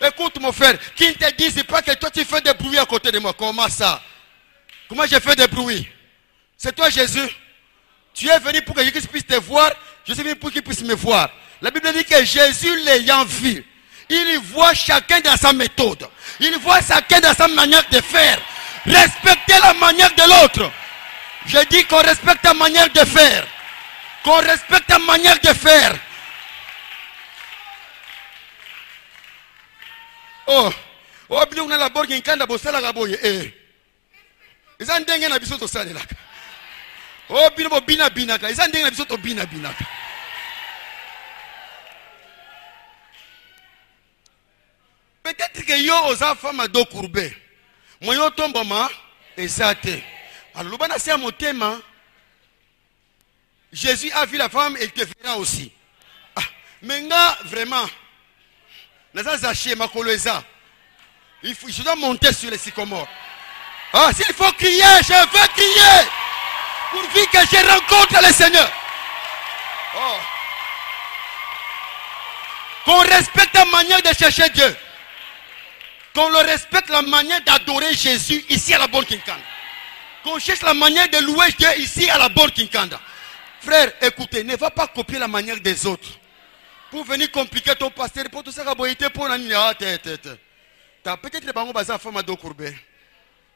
Écoute mon frère, qui ne te dit pas que toi tu fais des bruits à côté de moi. Comment ça? Comment j'ai fait des bruits? C'est toi Jésus. Tu es venu pour que Jésus puisse te voir. Je suis venu pour qu'il puisse me voir. La Bible dit que Jésus l'ayant vu, il voit chacun dans sa méthode. Il voit chacun dans sa manière de faire. Respectez la manière de l'autre. Je dis qu'on respecte ta manière de faire. Qu'on respecte ta manière de faire. Oh, Oh, bien, on a la borne qui encanda bossala gaboye. Ils ont dengue na biso to salelaka. Oh, bien, bina binaka. Ils ont dengue na biso to bina binaka. Peut-être que yo osa femme do courbé. Moi yo tombama ezate. Alors le bana c'est motema. Jésus a vu la femme et il te verra aussi. Ah, mais là vraiment naza zaché makoloza. Je dois monter sur les sycomores. Ah, s'il faut crier, je veux crier. Pourvu que je rencontre le Seigneur. Oh. Qu'on respecte la manière de chercher Dieu. Qu'on le respecte la manière d'adorer Jésus ici à la bonne Kinkanda. Qu'on cherche la manière de louer Dieu ici à la bonne Kinkanda. Frère, écoutez, ne va pas copier la manière des autres. Pour venir compliquer ton pasteur, pour tout ça, pour la tête. T'as peut-être les bango baza femme do courbé.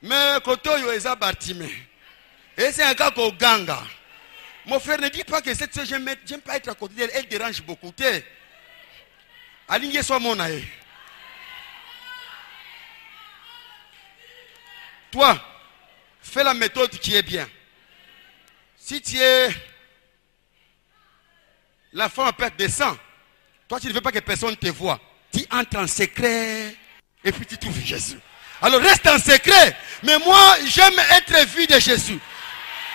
Mais koto yo eza Bartimée. Et c'est un gars au ganga. Mon frère, ne dis pas que cette chose, j'aime pas être à côté d'elle, elle dérange beaucoup. Aligné soit mon aïe. Toi, fais la méthode qui est bien. Si tu es la femme à perte de sang, toi tu ne veux pas que personne te voie. Tu entres en secret et puis tu trouves Jésus. Alors reste en secret. Mais moi, j'aime être vu de Jésus.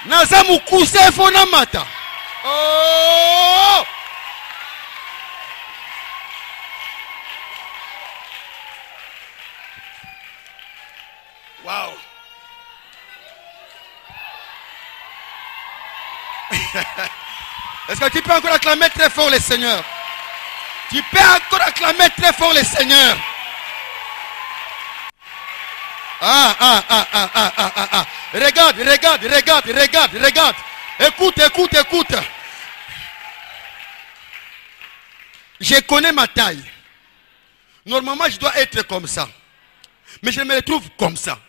Nazamu kuse fonamata. Oh! Wow. Est-ce que tu peux encore acclamer très fort le Seigneur? Tu peux encore acclamer très fort le Seigneur. Regarde. Écoute. Je connais ma taille. Normalement, je dois être comme ça. Mais je me retrouve comme ça.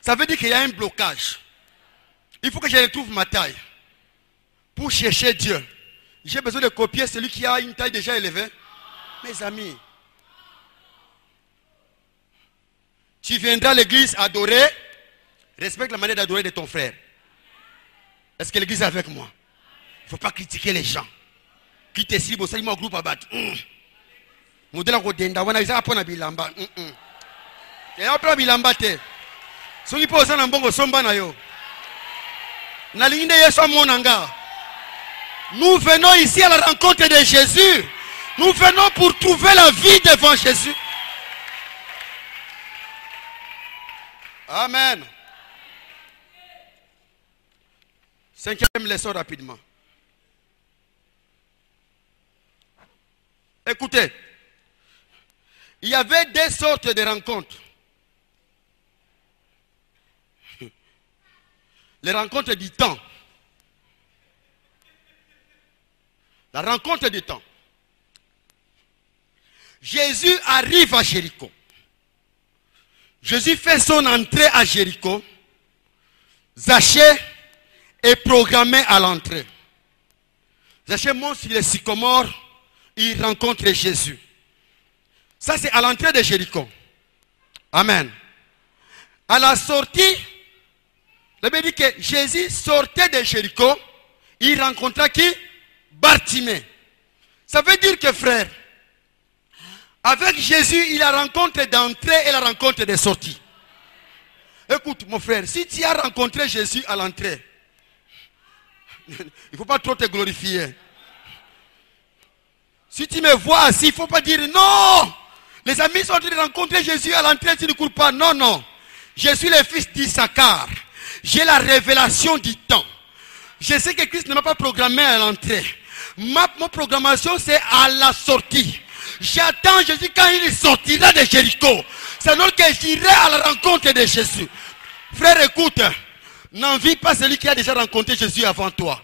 Ça veut dire qu'il y a un blocage. Il faut que je retrouve ma taille. Pour chercher Dieu. J'ai besoin de copier celui qui a une taille déjà élevée. Mes amis. Tu viendras à l'église adorer. Respecte la manière d'adorer de ton frère. Est-ce que l'église est avec moi? Il ne faut pas critiquer les gens. Qui te cible au salut, au groupe à battre. Modèle à Rodenda, on a eu un peu de bilamba. Et un peu de bilamba. Ce qui pose un bon somba na yo. Nalinde yeso monanga. Nous venons ici à la rencontre de Jésus. Nous venons pour trouver la vie devant Jésus. Amen. Cinquième leçon rapidement. Écoutez, il y avait deux sortes de rencontres. Les rencontres du temps. La rencontre du temps. Jésus arrive à Jéricho. Jésus fait son entrée à Jéricho. Zachée est programmé à l'entrée. Zachée monte sur les sycomores. Il rencontre Jésus. Ça, c'est à l'entrée de Jéricho. Amen. À la sortie, la Bible dit que Jésus sortait de Jéricho. Il rencontra qui? Bartimée. Ça veut dire que, frère, avec Jésus, il a la rencontre d'entrée et la rencontre de sortie. Écoute, mon frère, si tu as rencontré Jésus à l'entrée, il ne faut pas trop te glorifier. Si tu me vois assis, il ne faut pas dire non. Les amis sont en train de rencontrer Jésus à l'entrée, tu ne cours pas. Non, non. Je suis le fils d'Issachar. J'ai la révélation du temps. Je sais que Christ ne m'a pas programmé à l'entrée. Ma programmation, c'est à la sortie. J'attends Jésus quand il sortira de Jéricho. C'est alors que j'irai à la rencontre de Jésus. Frère, écoute. N'envie pas celui qui a déjà rencontré Jésus avant toi.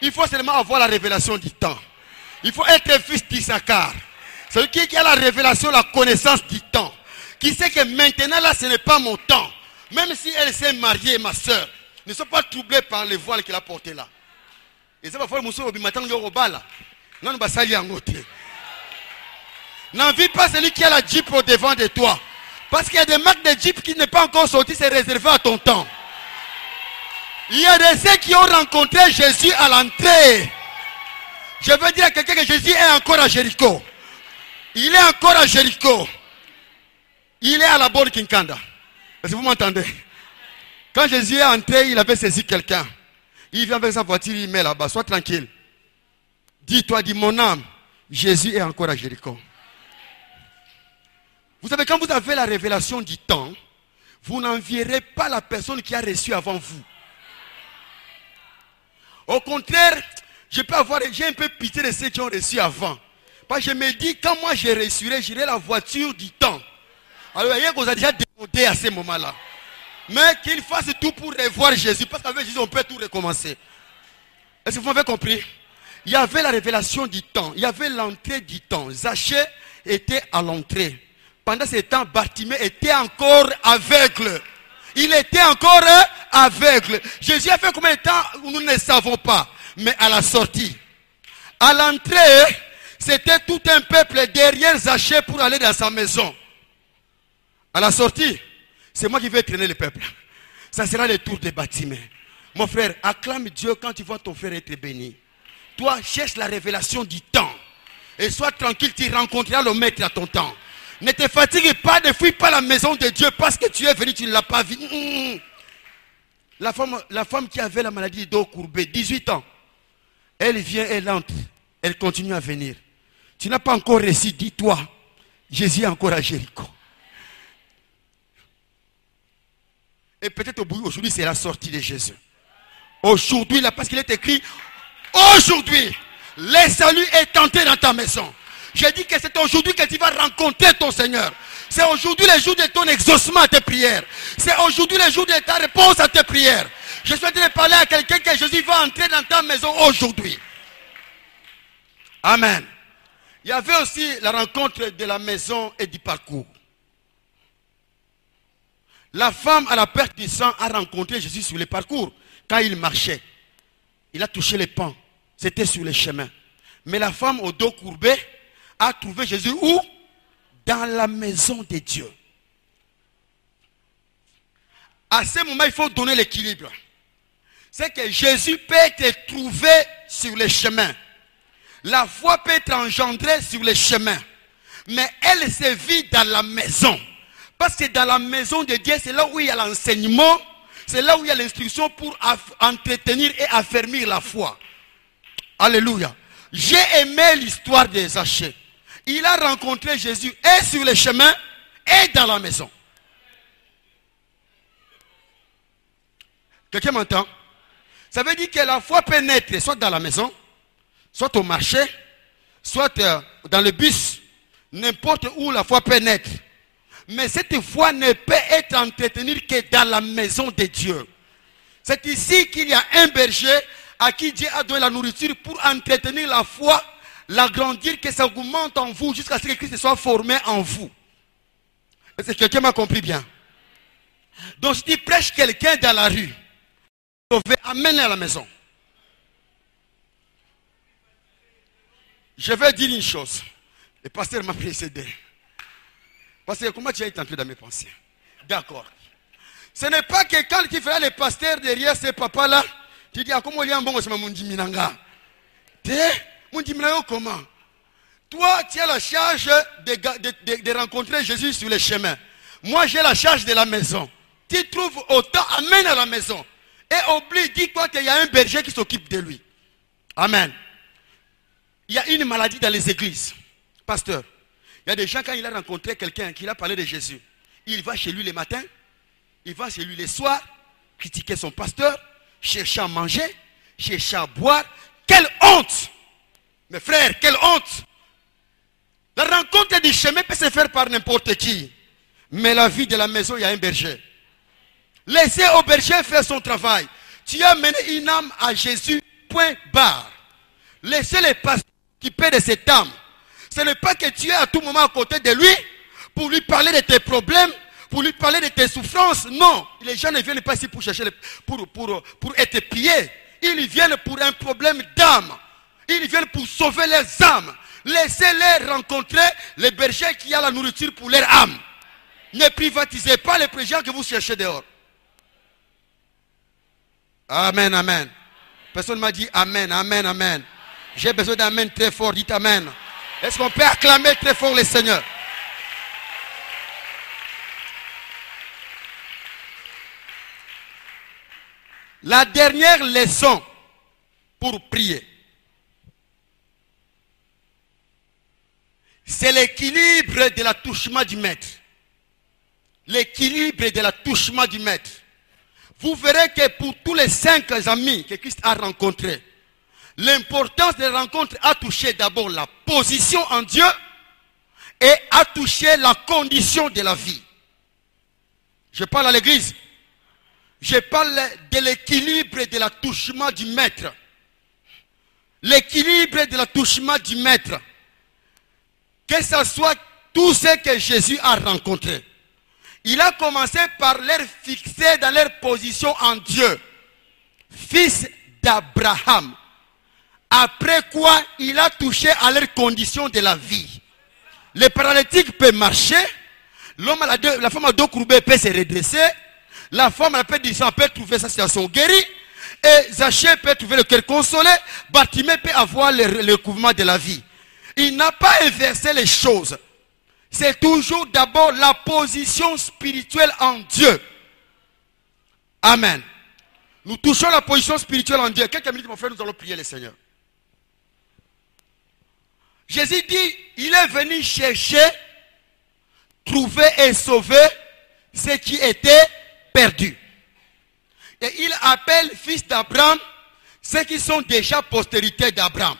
Il faut seulement avoir la révélation du temps. Il faut être fils d'Issachar. Celui qui a la révélation, la connaissance du temps. Qui sait que maintenant, là, ce n'est pas mon temps. Même si elle s'est mariée, ma soeur, ne sont pas troublés par les voiles qu'elle a portées là. Et ça va faire mousseau au matin, non, basali en côté. N'envie pas celui qui a la jeep au devant de toi. Parce qu'il y a des marques de Jeep qui n'est pas encore sorti, c'est réservé à ton temps. Il y a de ceux qui ont rencontré Jésus à l'entrée. Je veux dire à quelqu'un que Jésus est encore à Jéricho. Il est encore à Jéricho. Il est à la borne Kinkanda. Est-ce que vous m'entendez? Quand Jésus est entré, il avait saisi quelqu'un. Il vient avec sa voiture, il met là-bas. Sois tranquille. Dis-toi, dis mon âme, Jésus est encore à Jéricho. Vous savez, quand vous avez la révélation du temps, vous n'envierez pas la personne qui a reçu avant vous. Au contraire, j'ai un peu pitié de ceux qui ont reçu avant. Parce que je me dis, quand moi je reçurai, j'irai la voiture du temps. Alors, il y a qu'on a déjà démodé à ce moment-là. Mais qu'il fasse tout pour revoir Jésus. Parce qu'avec Jésus, on peut tout recommencer. Est-ce que vous m'avez compris? Il y avait la révélation du temps. Il y avait l'entrée du temps. Zachée était à l'entrée. Pendant ce temps, Bartimée était encore aveugle. Il était encore aveugle. Jésus a fait combien de temps? Nous ne savons pas. Mais à la sortie, à l'entrée, c'était tout un peuple derrière Zachée pour aller dans sa maison. À la sortie, c'est moi qui vais traîner le peuple. Ça sera le tour des bâtiments. Mon frère, acclame Dieu quand tu vois ton frère être béni. Toi, cherche la révélation du temps. Et sois tranquille, tu rencontreras le maître à ton temps. Ne te fatigue pas, ne fuis pas la maison de Dieu parce que tu es venu, tu ne l'as pas vu. La femme qui avait la maladie d'eau courbée, 18 ans, elle vient, elle entre, elle continue à venir. Tu n'as pas encore réussi, dis-toi, Jésus est encore à Jéricho. Et peut-être aujourd'hui, c'est la sortie de Jésus. Aujourd'hui, là, parce qu'il est écrit, aujourd'hui, le salut est entré dans ta maison. J'ai dit que c'est aujourd'hui que tu vas rencontrer ton Seigneur. C'est aujourd'hui le jour de ton exaucement à tes prières. C'est aujourd'hui le jour de ta réponse à tes prières. Je souhaiterais parler à quelqu'un que Jésus va entrer dans ta maison aujourd'hui. Amen. Il y avait aussi la rencontre de la maison et du parcours. La femme à la perte du sang a rencontré Jésus sur le parcours. Quand il marchait, il a touché les pans. C'était sur le chemin. Mais la femme au dos courbé a trouvé Jésus où? Dans la maison de Dieu. À ce moment, il faut donner l'équilibre. C'est que Jésus peut être trouvé sur le chemin. La foi peut être engendrée sur le chemin. Mais elle se vit dans la maison. Parce que dans la maison de Dieu, c'est là où il y a l'enseignement. C'est là où il y a l'instruction pour entretenir et affermir la foi. Alléluia. J'ai aimé l'histoire de Zachée. Il a rencontré Jésus et sur le chemin et dans la maison. Quelqu'un m'entend? Ça veut dire que la foi peut naître soit dans la maison, soit au marché, soit dans le bus. N'importe où la foi peut naître. Mais cette foi ne peut être entretenue que dans la maison de Dieu. C'est ici qu'il y a un berger à qui Dieu a donné la nourriture pour entretenir la foi, l'agrandir, que ça augmente en vous jusqu'à ce que Christ soit formé en vous. Est-ce que quelqu'un m'a compris bien? Donc si tu prêches quelqu'un dans la rue, amène-le à la maison. Je vais dire une chose. Le pasteur m'a précédé. Parce que comment tu as été entré dans mes pensées? D'accord. Ce n'est pas que quand tu feras le pasteur derrière ce papa-là, tu dis, ah, comment il y a un bon c'est mon diminanga? Mon diminanga comment? Toi, tu as la charge de rencontrer Jésus sur le chemin. Moi, j'ai la charge de la maison. Tu trouves autant, amène à la maison. Et oublie, dis-toi qu'il y a un berger qui s'occupe de lui. Amen. Il y a une maladie dans les églises. Pasteur, il y a des gens, quand il a rencontré quelqu'un qui a parlé de Jésus, il va chez lui le matin, il va chez lui le soir, critiquer son pasteur, chercher à manger, chercher à boire. Quelle honte! Mes frères, quelle honte! La rencontre du chemin peut se faire par n'importe qui. Mais la vie de la maison, il y a un berger. Laissez au berger faire son travail. Tu as mené une âme à Jésus, point barre. Laissez les pasteurs s'occuper de cette âme. Ce n'est pas que tu es à tout moment à côté de lui pour lui parler de tes problèmes, pour lui parler de tes souffrances. Non, les gens ne viennent pas ici pour chercher, pour être pillés. Ils viennent pour un problème d'âme. Ils viennent pour sauver leurs âmes. Laissez-les rencontrer les bergers qui ont la nourriture pour leur âme. Ne privatisez pas les gens que vous cherchez dehors. Amen, amen. Personne ne m'a dit amen, amen, amen. J'ai besoin d'amen très fort. Dites amen. Est-ce qu'on peut acclamer très fort le Seigneur? La dernière leçon pour prier, c'est l'équilibre de l'attouchement du maître. L'équilibre de l'attouchement du maître. Vous verrez que pour tous les 5 amis que Christ a rencontrés, l'importance des rencontres a touché d'abord la position en Dieu et a touché la condition de la vie. Je parle à l'église. Je parle de l'équilibre de l'attouchement du maître. L'équilibre de l'attouchement du maître. Que ce soit tout ce que Jésus a rencontré. Il a commencé par leur fixer dans leur position en Dieu. Fils d'Abraham. Après quoi, il a touché à leurs conditions de la vie. Le paralytique peut marcher. La femme à dos courbés peut se redresser. La femme à la du sang peut trouver sa situation guérie. Et Zachée peut trouver le cœur consolé. Bartimée peut avoir le couvrement de la vie. Il n'a pas inversé les choses. C'est toujours d'abord la position spirituelle en Dieu. Amen. Nous touchons la position spirituelle en Dieu. Quelques minutes, mon frère, nous allons prier le Seigneur. Jésus dit, il est venu chercher, trouver et sauver ce qui était perdu. Et il appelle fils d'Abraham ceux qui sont déjà postérité d'Abraham.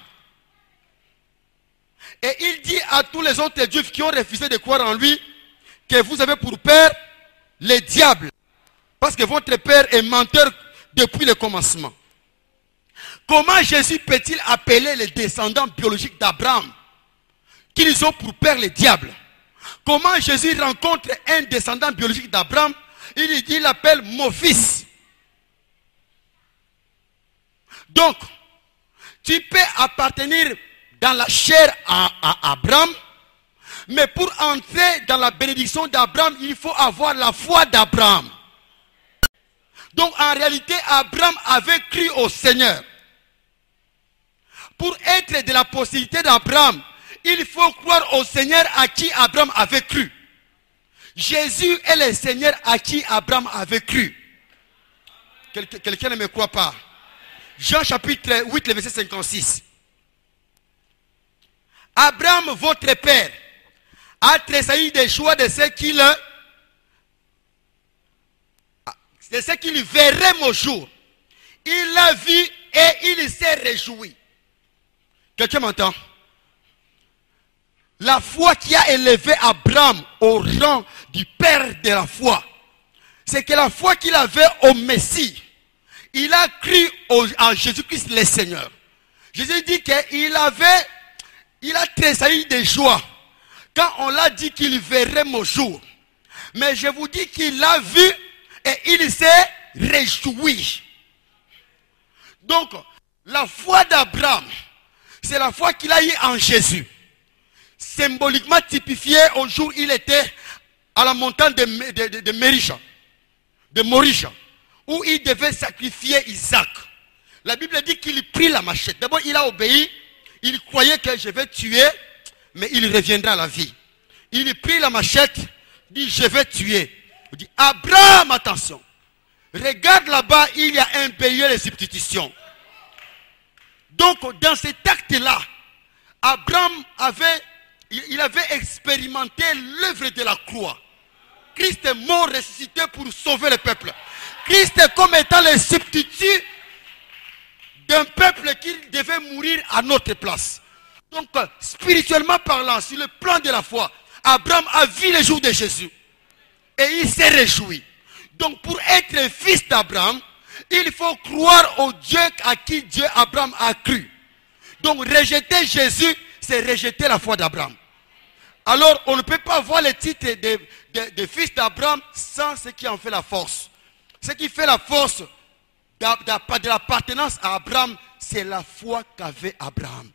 Et il dit à tous les autres juifs qui ont refusé de croire en lui que vous avez pour père le diable. Parce que votre père est menteur depuis le commencement. Comment Jésus peut-il appeler les descendants biologiques d'Abraham qu'ils ont pour père le diable? Comment Jésus rencontre un descendant biologique d'Abraham? Il l'appelle mon fils. Donc, tu peux appartenir dans la chair à Abraham, mais pour entrer dans la bénédiction d'Abraham, il faut avoir la foi d'Abraham. Donc en réalité, Abraham avait cru au Seigneur. Pour être de la possibilité d'Abraham, il faut croire au Seigneur à qui Abraham avait cru. Jésus est le Seigneur à qui Abraham avait cru. Quelqu'un ne me croit pas. Jean chapitre 8, le verset 56. Abraham, votre père, a tressailli des joies de ce qu'il verrait mon jour. Il l'a vu et il s'est réjoui. Quelqu'un m'entend? La foi qui a élevé Abraham au rang du père de la foi, c'est que la foi qu'il avait au Messie, il a cru en Jésus-Christ le Seigneur. Jésus dit qu'il a tressailli de joie quand on l'a dit qu'il verrait mon jour. Mais je vous dis qu'il l'a vu et il s'est réjoui. Donc, la foi d'Abraham, c'est la foi qu'il a eue en Jésus. Symboliquement typifié au jour où il était à la montagne de Morisha, où il devait sacrifier Isaac. La Bible dit qu'il prit la machette. D'abord, il a obéi. Il croyait que je vais tuer, mais il reviendra à la vie. Il prit la machette, dit je vais tuer. Il dit Abraham, attention. Regarde là-bas, il y a un pays de substitution. Donc, dans cet acte-là, Abraham avait expérimenté l'œuvre de la croix. Christ est mort ressuscité pour sauver le peuple. Christ est comme étant le substitut d'un peuple qui devait mourir à notre place. Donc, spirituellement parlant, sur le plan de la foi, Abraham a vu le jour de Jésus. Et il s'est réjoui. Donc, pour être fils d'Abraham, il faut croire au Dieu à qui Dieu Abraham a cru. Donc, rejeter Jésus, c'est rejeter la foi d'Abraham. Alors, on ne peut pas voir le titre de fils d'Abraham sans ce qui en fait la force. Ce qui fait la force de l'appartenance à Abraham, c'est la foi qu'avait Abraham.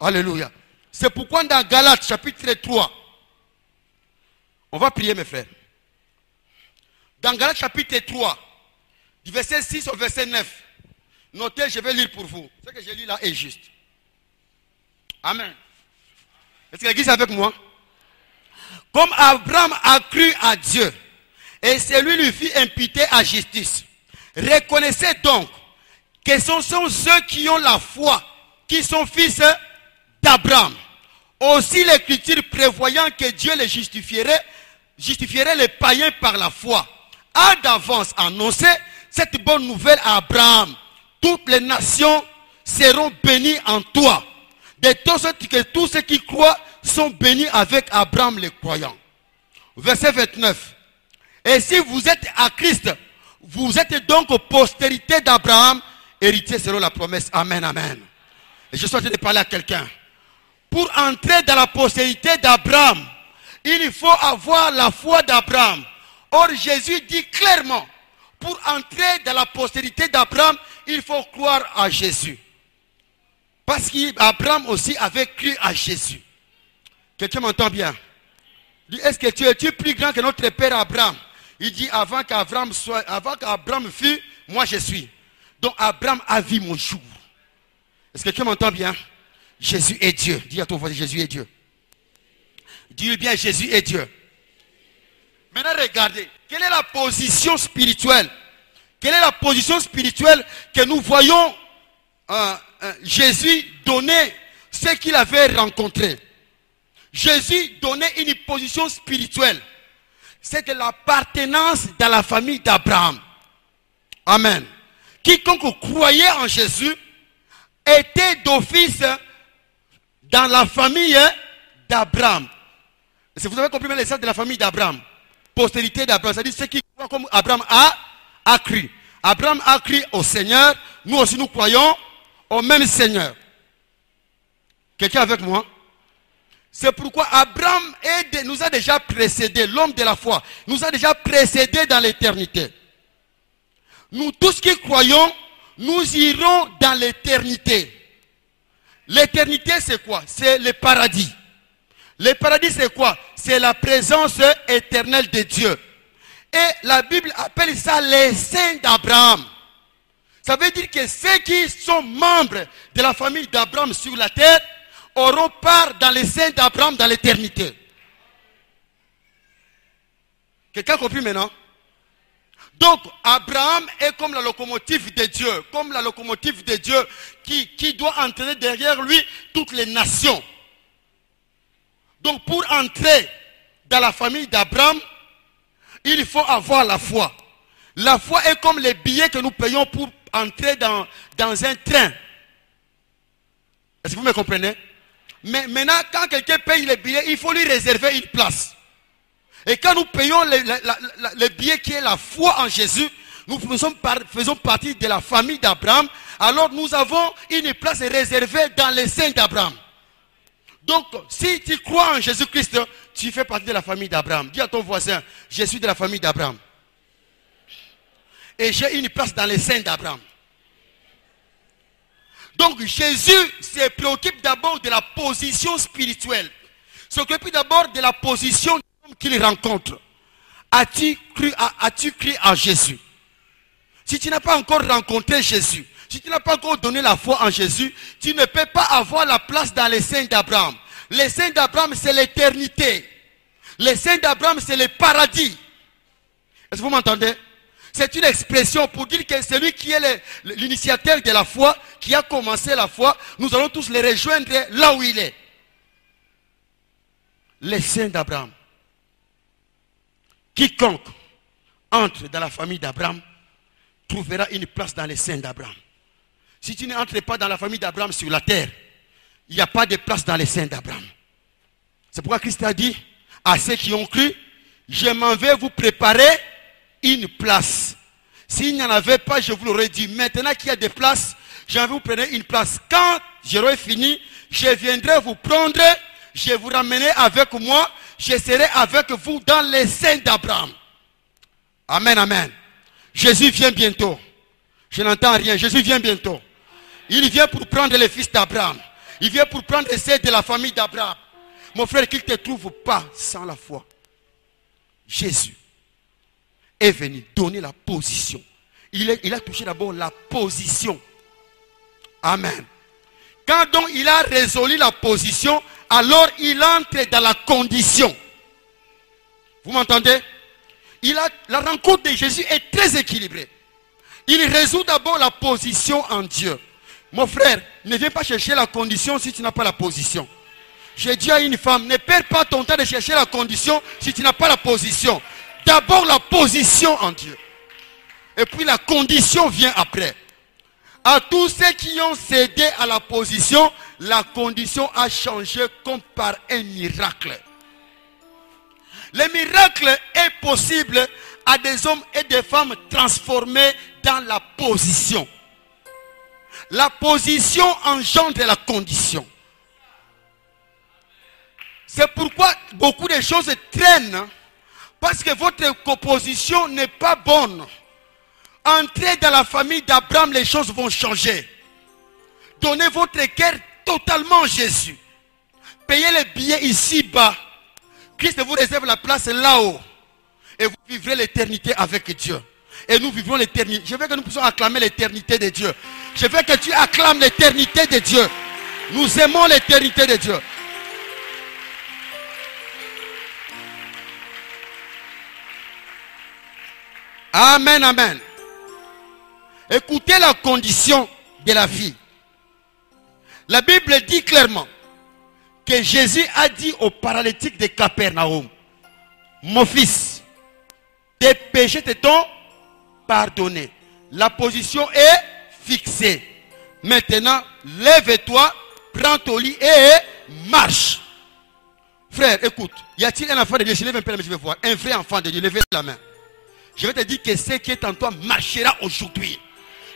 Alléluia. C'est pourquoi dans Galates chapitre 3, on va prier mes frères. Dans Galates chapitre 3, du verset 6 au verset 9. Notez, je vais lire pour vous. Ce que je lis là est juste. Amen. Est-ce que l'église est avec moi? Comme Abraham a cru à Dieu, et celui lui fit imputer à justice. Reconnaissez donc que ce sont ceux qui ont la foi, qui sont fils d'Abraham. Aussi l'Écriture prévoyant que Dieu les justifierait les païens par la foi, a d'avance annoncé cette bonne nouvelle à Abraham. Toutes les nations seront bénies en toi. De sorte que tous ceux qui croient sont bénis avec Abraham les croyants. Verset 29. Et si vous êtes à Christ, vous êtes donc postérité d'Abraham, héritier selon la promesse. Amen, amen. Et je suis en train de parler à quelqu'un. Pour entrer dans la postérité d'Abraham, il faut avoir la foi d'Abraham. Or, Jésus dit clairement, pour entrer dans la postérité d'Abraham, il faut croire à Jésus. Parce qu'Abraham aussi avait cru à Jésus. Quelqu'un m'entend bien? Il dit, est-ce que tu es plus grand que notre père Abraham? Il dit, avant qu'Abraham fût, moi je suis. Donc Abraham a vu mon jour. Est-ce que quelqu'un m'entend bien? Jésus est Dieu. Dis à ton voisin, Jésus est Dieu. Dis bien, Jésus est Dieu. Maintenant, regardez. Quelle est la position spirituelle? Quelle est la position spirituelle que nous voyons Jésus donner ce qu'il avait rencontré? Jésus donnait une position spirituelle. C'est de l'appartenance dans la famille d'Abraham. Amen. Quiconque croyait en Jésus était d'office dans la famille d'Abraham. Si vous avez compris l'essence de la famille d'Abraham, postérité d'Abraham, c'est-à-dire ceux qui croient comme Abraham a cru. Abraham a cru au Seigneur, nous aussi nous croyons au même Seigneur. Quelqu'un avec moi? C'est pourquoi Abraham nous a déjà précédés, l'homme de la foi, nous a déjà précédés dans l'éternité. Nous tous qui croyons, nous irons dans l'éternité. L'éternité c'est quoi? C'est le paradis. Le paradis c'est quoi? C'est la présence éternelle de Dieu. Et la Bible appelle ça les saints d'Abraham. Ça veut dire que ceux qui sont membres de la famille d'Abraham sur la terre auront part dans les saints d'Abraham dans l'éternité. Quelqu'un a compris maintenant? Donc, Abraham est comme la locomotive de Dieu, comme la locomotive de Dieu qui doit entraîner derrière lui toutes les nations. Donc, pour entrer dans la famille d'Abraham, il faut avoir la foi. La foi est comme les billets que nous payons pour entrer dans un train. Est-ce que vous me comprenez? Mais maintenant, quand quelqu'un paye les billets, il faut lui réserver une place. Et quand nous payons le billet qui est la foi en Jésus, nous faisons partie de la famille d'Abraham. Alors nous avons une place réservée dans les saints d'Abraham. Donc, si tu crois en Jésus-Christ, tu fais partie de la famille d'Abraham. Dis à ton voisin, je suis de la famille d'Abraham. Et j'ai une place dans les saints d'Abraham. Donc, Jésus se préoccupe d'abord de la position spirituelle. S'occupe d'abord de la position qu'il rencontre. As-tu cru en Jésus? Si tu n'as pas encore rencontré Jésus, si tu n'as pas encore donné la foi en Jésus, tu ne peux pas avoir la place dans les saints d'Abraham. Les saints d'Abraham, c'est l'éternité. Les saints d'Abraham, c'est le paradis. Est-ce que vous m'entendez? C'est une expression pour dire que celui qui est l'initiateur de la foi, qui a commencé la foi, nous allons tous les rejoindre là où il est. Les saints d'Abraham. Quiconque entre dans la famille d'Abraham trouvera une place dans les saints d'Abraham. Si tu n'entres pas dans la famille d'Abraham sur la terre, il n'y a pas de place dans les saints d'Abraham. C'est pourquoi Christ a dit à ceux qui ont cru, je m'en vais vous préparer une place. S'il n'y en avait pas, je vous l'aurais dit. Maintenant qu'il y a des places, je vais vous prendre une place. Quand j'aurai fini, je viendrai vous prendre, je vous ramènerai avec moi, je serai avec vous dans les saints d'Abraham. Amen, amen. Jésus vient bientôt. Je n'entends rien. Jésus vient bientôt. Il vient pour prendre les fils d'Abraham. Il vient pour prendre ceux de la famille d'Abraham. Mon frère, qu'il ne te trouve pas sans la foi. Jésus est venu donner la position. Il a touché d'abord la position. Amen. Quand donc il a résolu la position, alors il entre dans la condition. Vous m'entendez? La rencontre de Jésus est très équilibrée. Il résout d'abord la position en Dieu. Mon frère, ne viens pas chercher la condition si tu n'as pas la position. J'ai dit à une femme, ne perds pas ton temps de chercher la condition si tu n'as pas la position. D'abord la position en Dieu. Et puis la condition vient après. À tous ceux qui ont cédé à la position, la condition a changé comme par un miracle. Le miracle est possible à des hommes et des femmes transformés dans la position. La position engendre la condition. C'est pourquoi beaucoup de choses traînent, parce que votre position n'est pas bonne. Entrez dans la famille d'Abraham, les choses vont changer. Donnez votre cœur totalement à Jésus. Payez les billets ici-bas. Christ vous réserve la place là-haut. Et vous vivrez l'éternité avec Dieu. Et nous vivrons l'éternité. Je veux que nous puissions acclamer l'éternité de Dieu. Je veux que tu acclames l'éternité de Dieu. Nous aimons l'éternité de Dieu. Amen, amen. Écoutez la condition de la vie. La Bible dit clairement que Jésus a dit au paralytique de Capernaum, mon fils, tes péchés te sont pardonnés. La position est fixée. Maintenant, lève-toi, prends ton lit et marche. Frère, écoute, y a-t-il un enfant de Dieu? Je lève un peu, mais je vais voir. Un vrai enfant de Dieu, levez la main. Je vais te dire que ce qui est en toi marchera aujourd'hui.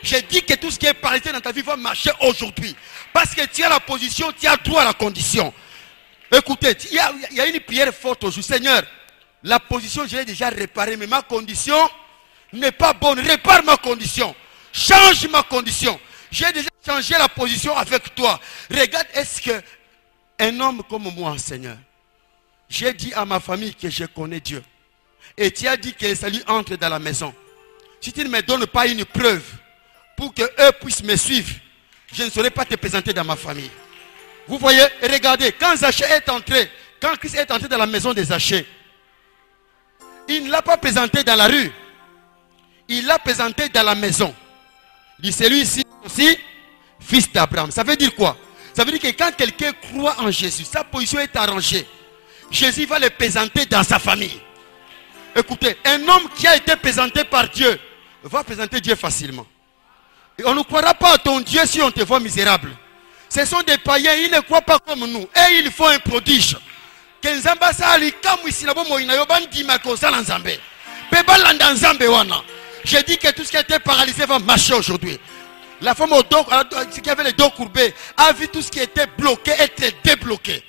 J'ai dit que tout ce qui est paralysé dans ta vie va marcher aujourd'hui. Parce que tu as la position, tu as droit à la condition. Écoutez, il y a une prière forte aujourd'hui. Seigneur, la position, je l'ai déjà réparée, mais ma condition n'est pas bonne. Répare ma condition. Change ma condition. J'ai déjà changé la position avec toi. Regarde, est-ce qu'un homme comme moi, Seigneur, j'ai dit à ma famille que je connais Dieu. Et tu as dit que le salut entre dans la maison. Si tu ne me donnes pas une preuve pour qu'eux puissent me suivre, je ne saurais pas te présenter dans ma famille. Vous voyez, et regardez, quand Zachée est entré, quand Christ est entré dans la maison de Zachée, il ne l'a pas présenté dans la rue. Il l'a présenté dans la maison. Il dit, celui-ci aussi, fils d'Abraham. Ça veut dire quoi? Ça veut dire que quand quelqu'un croit en Jésus, sa position est arrangée. Jésus va le présenter dans sa famille. Écoutez, un homme qui a été présenté par Dieu va présenter Dieu facilement. Et on ne croira pas à ton Dieu si on te voit misérable. Ce sont des païens, ils ne croient pas comme nous. Et ils font un prodige. Je dis que tout ce qui a été paralysé va marcher aujourd'hui. La femme qui avait les dos courbés a vu tout ce qui était bloqué être débloqué.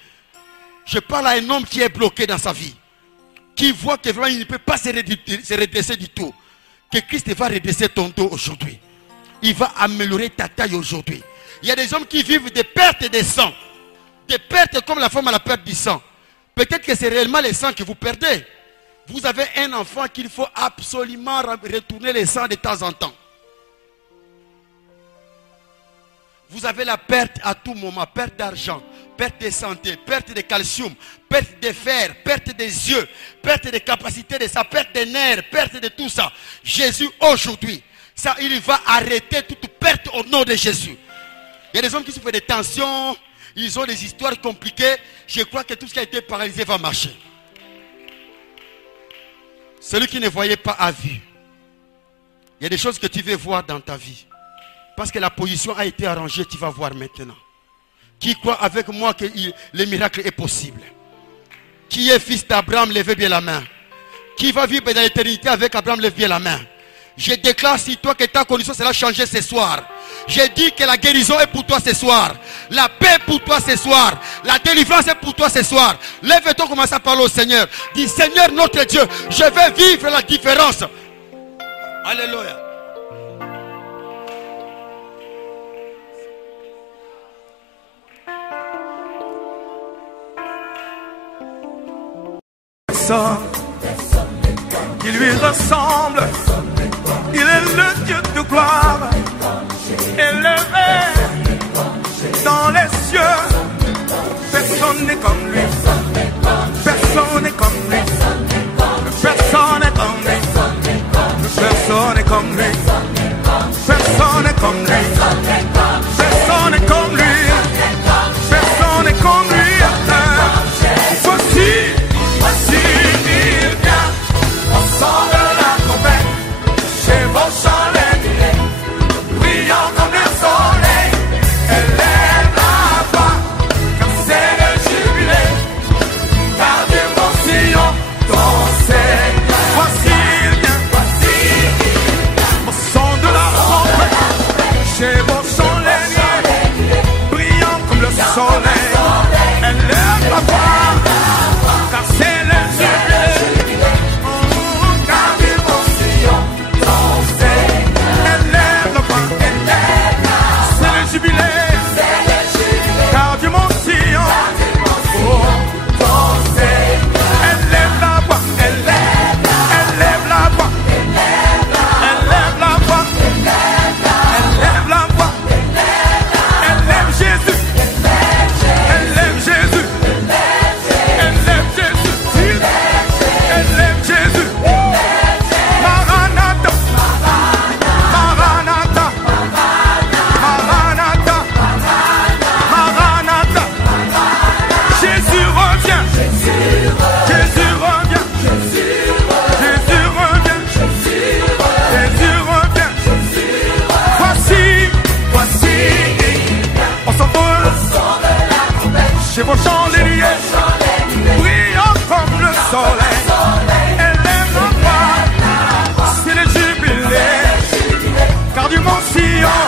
Je parle à un homme qui est bloqué dans sa vie. Qui voit que vraiment il ne peut pas se redresser du tout. Que Christ va redresser ton dos aujourd'hui. Il va améliorer ta taille aujourd'hui. Il y a des hommes qui vivent des pertes de sang. Des pertes comme la femme à la perte du sang. Peut-être que c'est réellement le sang que vous perdez. Vous avez un enfant qu'il faut absolument retourner le sang de temps en temps. Vous avez la perte à tout moment. Perte d'argent, perte de santé, perte de calcium, perte de fer, perte des yeux, perte de capacité de sa perte des nerfs, perte de tout ça. Jésus aujourd'hui, ça, il va arrêter toute perte au nom de Jésus. Il y a des hommes qui souffrent de tensions, ils ont des histoires compliquées. Je crois que tout ce qui a été paralysé va marcher. Celui qui ne voyait pas a vu. Il y a des choses que tu veux voir dans ta vie. Parce que la position a été arrangée, tu vas voir maintenant. Qui croit avec moi que le miracle est possible? Qui est fils d'Abraham, levez bien la main. Qui va vivre dans l'éternité avec Abraham, levez bien la main. Je déclare sur toi que ta condition sera changée ce soir. Je dis que la guérison est pour toi ce soir. La paix est pour toi ce soir. La délivrance est pour toi ce soir. Lève-toi, commence à parler au Seigneur. Dis, Seigneur notre Dieu, je vais vivre la différence. Alléluia. qui lui ressemble. Il est le Dieu de gloire, élevé dans les cieux. Personne n'est comme lui. Personne n'est comme lui. Personne n'est comme lui. Personne n'est comme lui. Personne n'est comme lui. Personne n'est comme lui. Personne n'est comme lui. Voici, il vient. On sent de la trompette. Chez vos chandelles, brillant comme le soleil. Élève la voix, car c'est le jubilé. Gardez mon sillon, ton Seigneur. Voici, il vient. Au son de la trompette. Chez vos chandelles, brillant comme le soleil. Élève la voix, car c'est le jubilé. Gardez mon sillon, ton Seigneur. Élève la voix, c'est le jubilé. Gardez mon sillon, ton Seigneur. Élève la voix, élève la voix, élève la voix, élève la voix, élève Jésus, élève Jésus, élève Jésus, élève Jésus. Maranatha, Maranatha, Maranatha, Maranatha. Jésus revient, Jésus revient, Jésus revient, Jésus revient. Voici, on s'envole chez vos chandeliers, brillant comme le soleil. Élève la voix, c'est le jubilé, car du mon sillon.